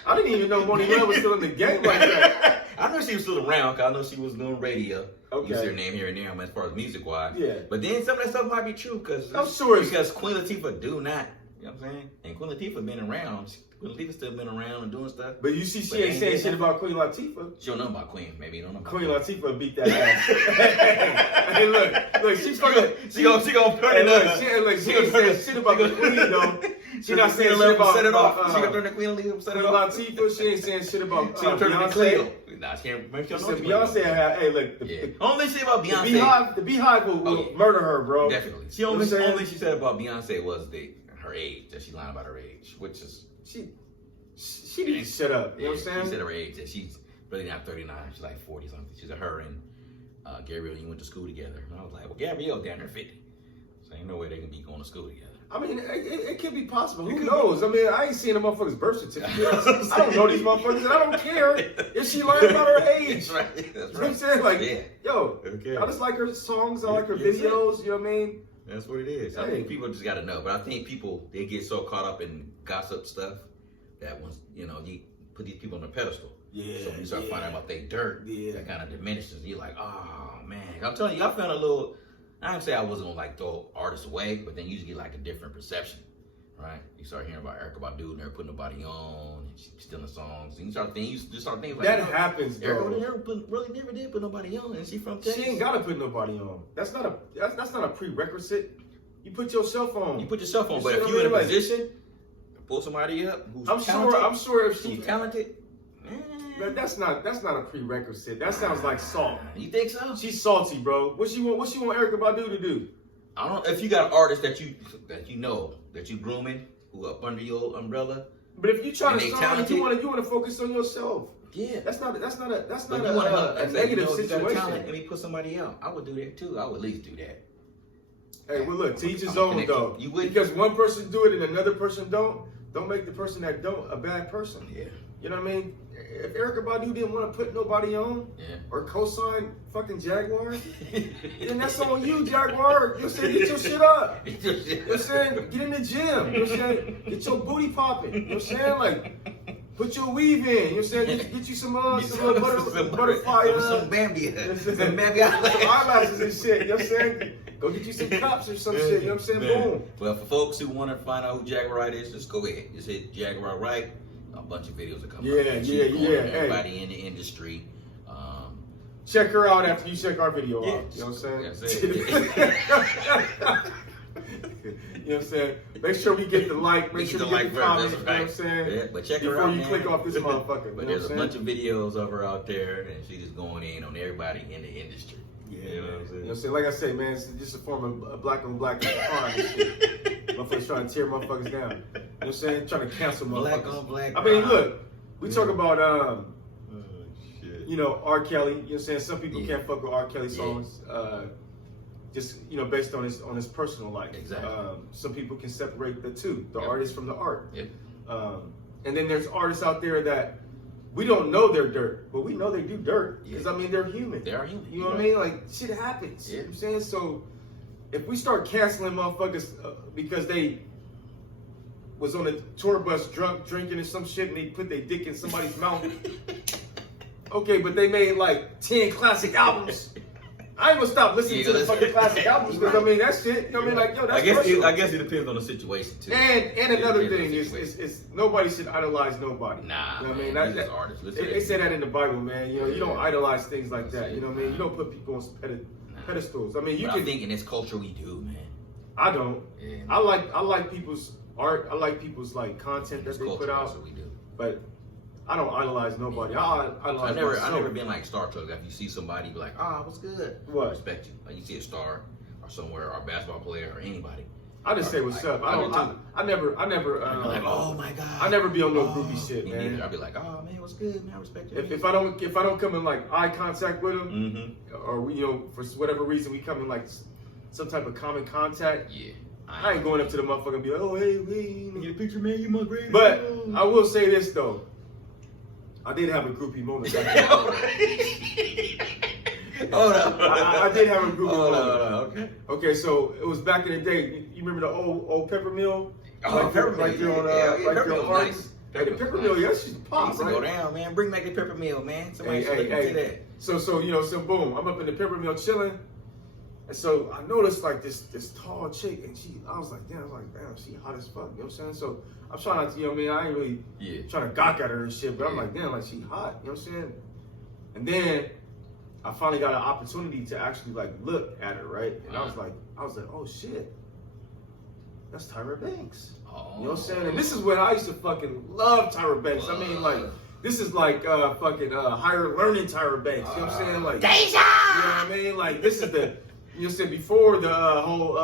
I didn't even know Moni Love was still in the game like that. I know she was still around because I know she was doing radio. Okay. Use her name here and there as far as music wise. Yeah. But then some of that stuff might be true because I'm sure because Queen Latifah do not, you know what I'm saying? And Queen Latifah been around. Queen Latifah still been around and doing stuff. But you see, she ain't saying shit about Queen Latifah. She don't know about Queen. Maybe you don't know about Queen Latifah beat that ass. Hey, look, she's fucking. She gonna turn it up. She ain't saying shit about the Queen though. She not saying shit about. Set it off. She gonna turn the Queen Latifah. Set it off. Latifah, she ain't saying shit about Beyonce. Nah, she can't. Beyonce had. Hey, look. Only shit about Beyonce. The Beehive will murder her, bro. Definitely. She only she said about Beyonce was her age. That she lied about her age, which is she didn't shut up. You know what I'm saying? She said her age, that she's really not 39. She's like 40 something. She said her and Gabrielle, you went to school together. And I was like, well, Gabrielle down there 50. So ain't no way they can be going to school together. I mean, it could be possible. Who knows? I mean, I ain't seen a motherfucker's birth certificate. I don't know these motherfuckers, and I don't care if she learned about her age. That's right. That's right. You know what I'm saying? Like, yo, I just like her songs. I like her videos. You know what I mean? That's what it is. I think people just got to know. But I think people, they get so caught up in gossip stuff that once, you put these people on a pedestal. Yeah. So when you start finding out about their dirt, yeah, that kind of diminishes. You're like, oh, man. I'm telling you, I found a little, I don't say I wasn't going to throw artists away, but then you just get like a different perception, right? You start hearing about Erykah Badu never putting nobody on, and she's stealing songs, and you start thinking like, that happens, though. Erykah really never did put nobody on, and she from Texas. She ain't gotta put nobody on. That's not a prerequisite. You put yourself on. You put yourself on, but if you're in a position to pull somebody up who's talented, I'm sure if she's talented. But that's not a prerequisite. That sounds like salt. You think so? She's salty, bro. What she want Erykah Badu to do? I don't know if you got an artist that you grooming who up under your umbrella. But if you trying to start, you want to focus on yourself. Yeah, that's not a negative situation. Let me put somebody out. I would do that too. I would at least do that. Hey, well, look, to each his own though. You would, because one person do it and another person don't make the person that don't a bad person. Yeah. You know what I mean? If Erykah Badu didn't want to put nobody on or co-sign fucking Jaguar, then that's on you, Jaguar. You know what I'm saying? Get your shit up. You know what I'm saying? Get in the gym. You know what I'm saying? Get your booty popping. You know what I'm saying? Like, put your weave in. You know what I'm saying? Get you some butterfly. Some Bambi. Some eyelashes and shit. You know what I'm saying? Go get you some cups or some shit. You know what I'm saying? Boom. Well, for folks who want to find out who Jaguar is, just go ahead. Just hit Jaguar Right. A bunch of videos are coming out. Everybody in the industry. Check her out after you check our video out. You know what I'm saying? That's it. You know what I'm saying? Make sure we get the like. Make sure we get the comment. You know what I'm saying? Yeah, but check her before out, you click off this motherfucker. But there's a bunch of videos of her out there, and she's just going in on everybody in the industry. Yeah, you know what I'm saying? You know what I'm saying? Like I say, man, it's just a form of black on black crime and shit. Motherfuckers trying to tear motherfuckers down. You know what I'm saying? Trying to cancel motherfuckers. Black on black. I mean, look, we talk about R. Kelly. You know what I'm saying? Some people can't fuck with R. Kelly songs. Just based on his personal life. Exactly. Some people can separate the two, the artist from the art. Yep. And then there's artists out there that we don't know they're dirt, but we know they do dirt because I mean they're human. They are human. You know what I mean? Like shit happens. Yeah. You know what I'm saying? So if we start canceling motherfuckers because they was on the tour bus drunk, drinking and some shit, and they put their dick in somebody's mouth. Okay, but they made like 10 classic albums. I ain't gonna stop listening to the fucking classic albums because I mean that shit. You know what I mean? Like, yo, that's personal. I guess it depends on the situation too. And another thing is nobody should idolize nobody. Nah, you know what I mean? That artists. They say that in the Bible, man. You know, you don't idolize things like that. You know what I mean? You don't put people on pedestals. I mean, you can. I think in this culture we do, man. I don't. Yeah. I like people's art. I like people's like content that they put out. That's what we do. But I don't idolize nobody. I never been like starstruck. If you see somebody, be like, what's good? What? I respect you. Like you see a star or somewhere, or a basketball player or anybody. I just say what's up. I never. Like, oh my god. I never be on no groupie shit, man. Neither. I'll be like, oh man, what's good, man? I respect you. If I don't come in like eye contact with them, or you know, for whatever reason we come in like some type of common contact, yeah. I ain't going up to the motherfucker and be like, oh hey, get a picture, man. You my greatest. But I will say this though. I did have a groupie moment. Hold up. I did have a groupie moment. Okay. Okay, so it was back in the day. You remember the old pepper mill? Pepper mill. Pepper mill nice. Hey, the pepper mill, yeah, she's pop, used to right? go down, man. Bring back the pepper mill, man. Somebody should look into that. So you know, so boom, I'm up in the pepper mill chilling. And so I noticed like this tall chick, and I was like, damn, she hot as fuck, you know what I'm saying? So I'm trying not to, you know what I mean? I ain't really trying to gawk at her and shit, but I'm like, damn, like she hot, you know what I'm saying? And then I finally got an opportunity to actually like look at her, right? And I was like, oh shit, that's Tyra Banks. Oh. You know what I'm saying? And this is when I used to fucking love Tyra Banks. I mean, like, this is like fucking higher learning Tyra Banks. You know what I'm saying? Like, Deja! You know what I mean? Like, this is the, you know what I'm saying, before the whole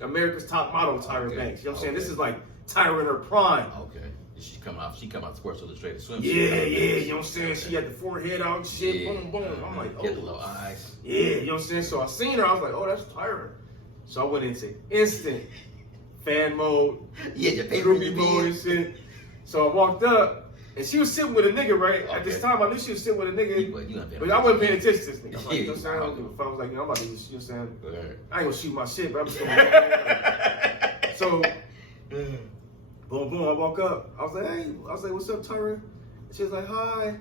America's Top Model Tyra Banks. You know what I'm saying? This is like Tyra in her prime. Okay. She come out Sports Illustrated swimsuit. Yeah, you know what I'm saying? She had the forehead out and shit, boom, boom. I'm like, oh. Get the little eyes. Yeah, you know what I'm saying? So I seen her, I was like, oh, that's Tyra. So I went into instant fan mode, your favorite groupie mode and shit. So I walked up, and she was sitting with a nigga, right? At this time, I knew she was sitting with a nigga, but I wasn't paying attention to this nigga. I'm like, you know what I'm saying? I don't give a fuck. I was like, you know, I'm about to, you know what I'm saying? I ain't gonna shoot my shit, but I'm just gonna So, boom, boom, I walk up. I was like, hey, what's up, Tyra? She was like, hi.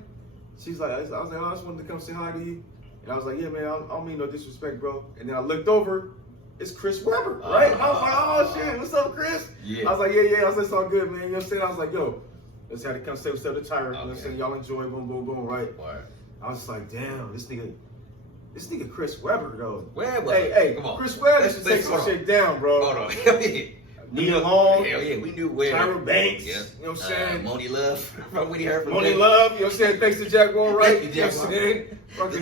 She's like, I was like, oh, I just wanted to come say hi to you. And I was like, yeah, man, I don't mean no disrespect, bro. And then I looked over. It's Chris Webber, right? I was like, oh shit, what's up, Chris? Yeah. I was like, yeah. I was like, it's all good, man. You know what I'm saying? I was like, yo, let's have to come say what's up to Tyra. You know what I'm saying? Y'all enjoy, boom, boom, boom, right? I was just like, damn, this nigga Chris Webber, though. Hey, come on. Chris Webber should take some shit down, bro. Hold on. Nia Long. Hell yeah, we knew Webber. Tyra Banks. Yeah. You know what I'm saying? Moni Love. From Whitney Herb. Moni Love, you know what I'm saying? Thanks to Jaguar, right? Thank you, Jaguar. You know Because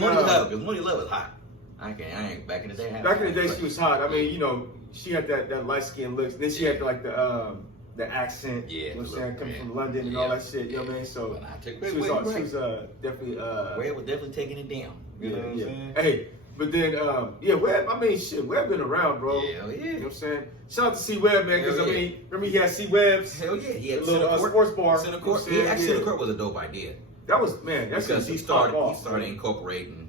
Moni Love was hot. I ain't back in the day. Back in the day, she was hot. I mean, you know, she had that light skin looks. Then she had like the accent. Yeah, you know what I'm saying, coming from London and all that shit. You know what I mean? So she was definitely. Webb was definitely taking it down. You know what I'm saying? Hey, but then Webb. I mean, shit, Webb been around, bro. Hell yeah. You know what I'm saying? Shout out to C Webb, man, because I mean, remember he had C Webb's. Hell yeah, he had a little sports bar. Center Court. Center Court was a dope idea. That was that's because he started incorporating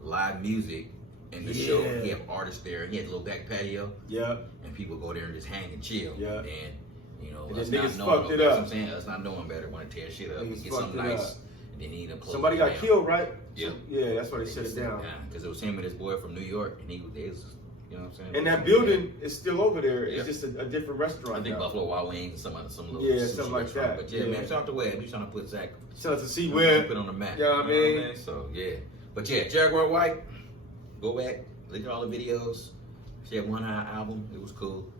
live music in the show. He had artists there. He had a little back patio. Yeah. And people go there and just hang and chill. Yeah. And you know, us not knowing, you know what I'm saying? Us not knowing better, want to tear shit up and get something nice. And then he ended up closing. Somebody got killed, right? Yeah. Yeah, that's why they shut it down. Because it was him and his boy from New York, and he was, you know what I'm saying? And that building is still over there. It's just a different restaurant. I think Buffalo Wild Wings, some little something like that. But yeah, man, shout out to Webb. He's trying to put Zach. Shout out to C Webb. Put on the map. Yeah, you know what I mean? So yeah, but yeah, Jaguar White. Go back, look at all the videos. She had one hot album. It was cool,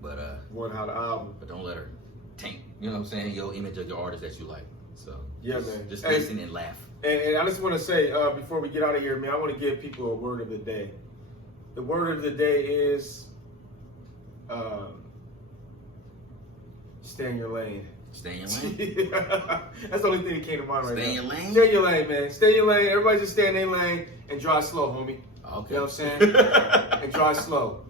but one hot album. But don't let her taint. You know what I'm saying? Your image of the artist that you like. So yeah, man. Just listen and laugh. And I just want to say before we get out of here, man, I want to give people a word of the day. The word of the day is stay in your lane. Stay in your lane? That's the only thing that came to mind right now. Stay in your lane? Stay in your lane, man. Stay in your lane. Everybody just stay in their lane and drive slow, homie. Okay. You know what I'm saying? And drive slow.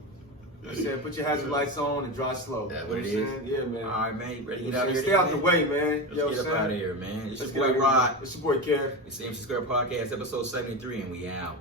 You know what I'm saying? Put your hazard lights on and drive slow. That's what it is? Yeah, man. All right, man. You ready to get out of here? Stay out the way, man. Let's get up out of here, man. It's your boy Rod. It's your boy Kev. It's the MC Square Podcast, episode 73, and we out.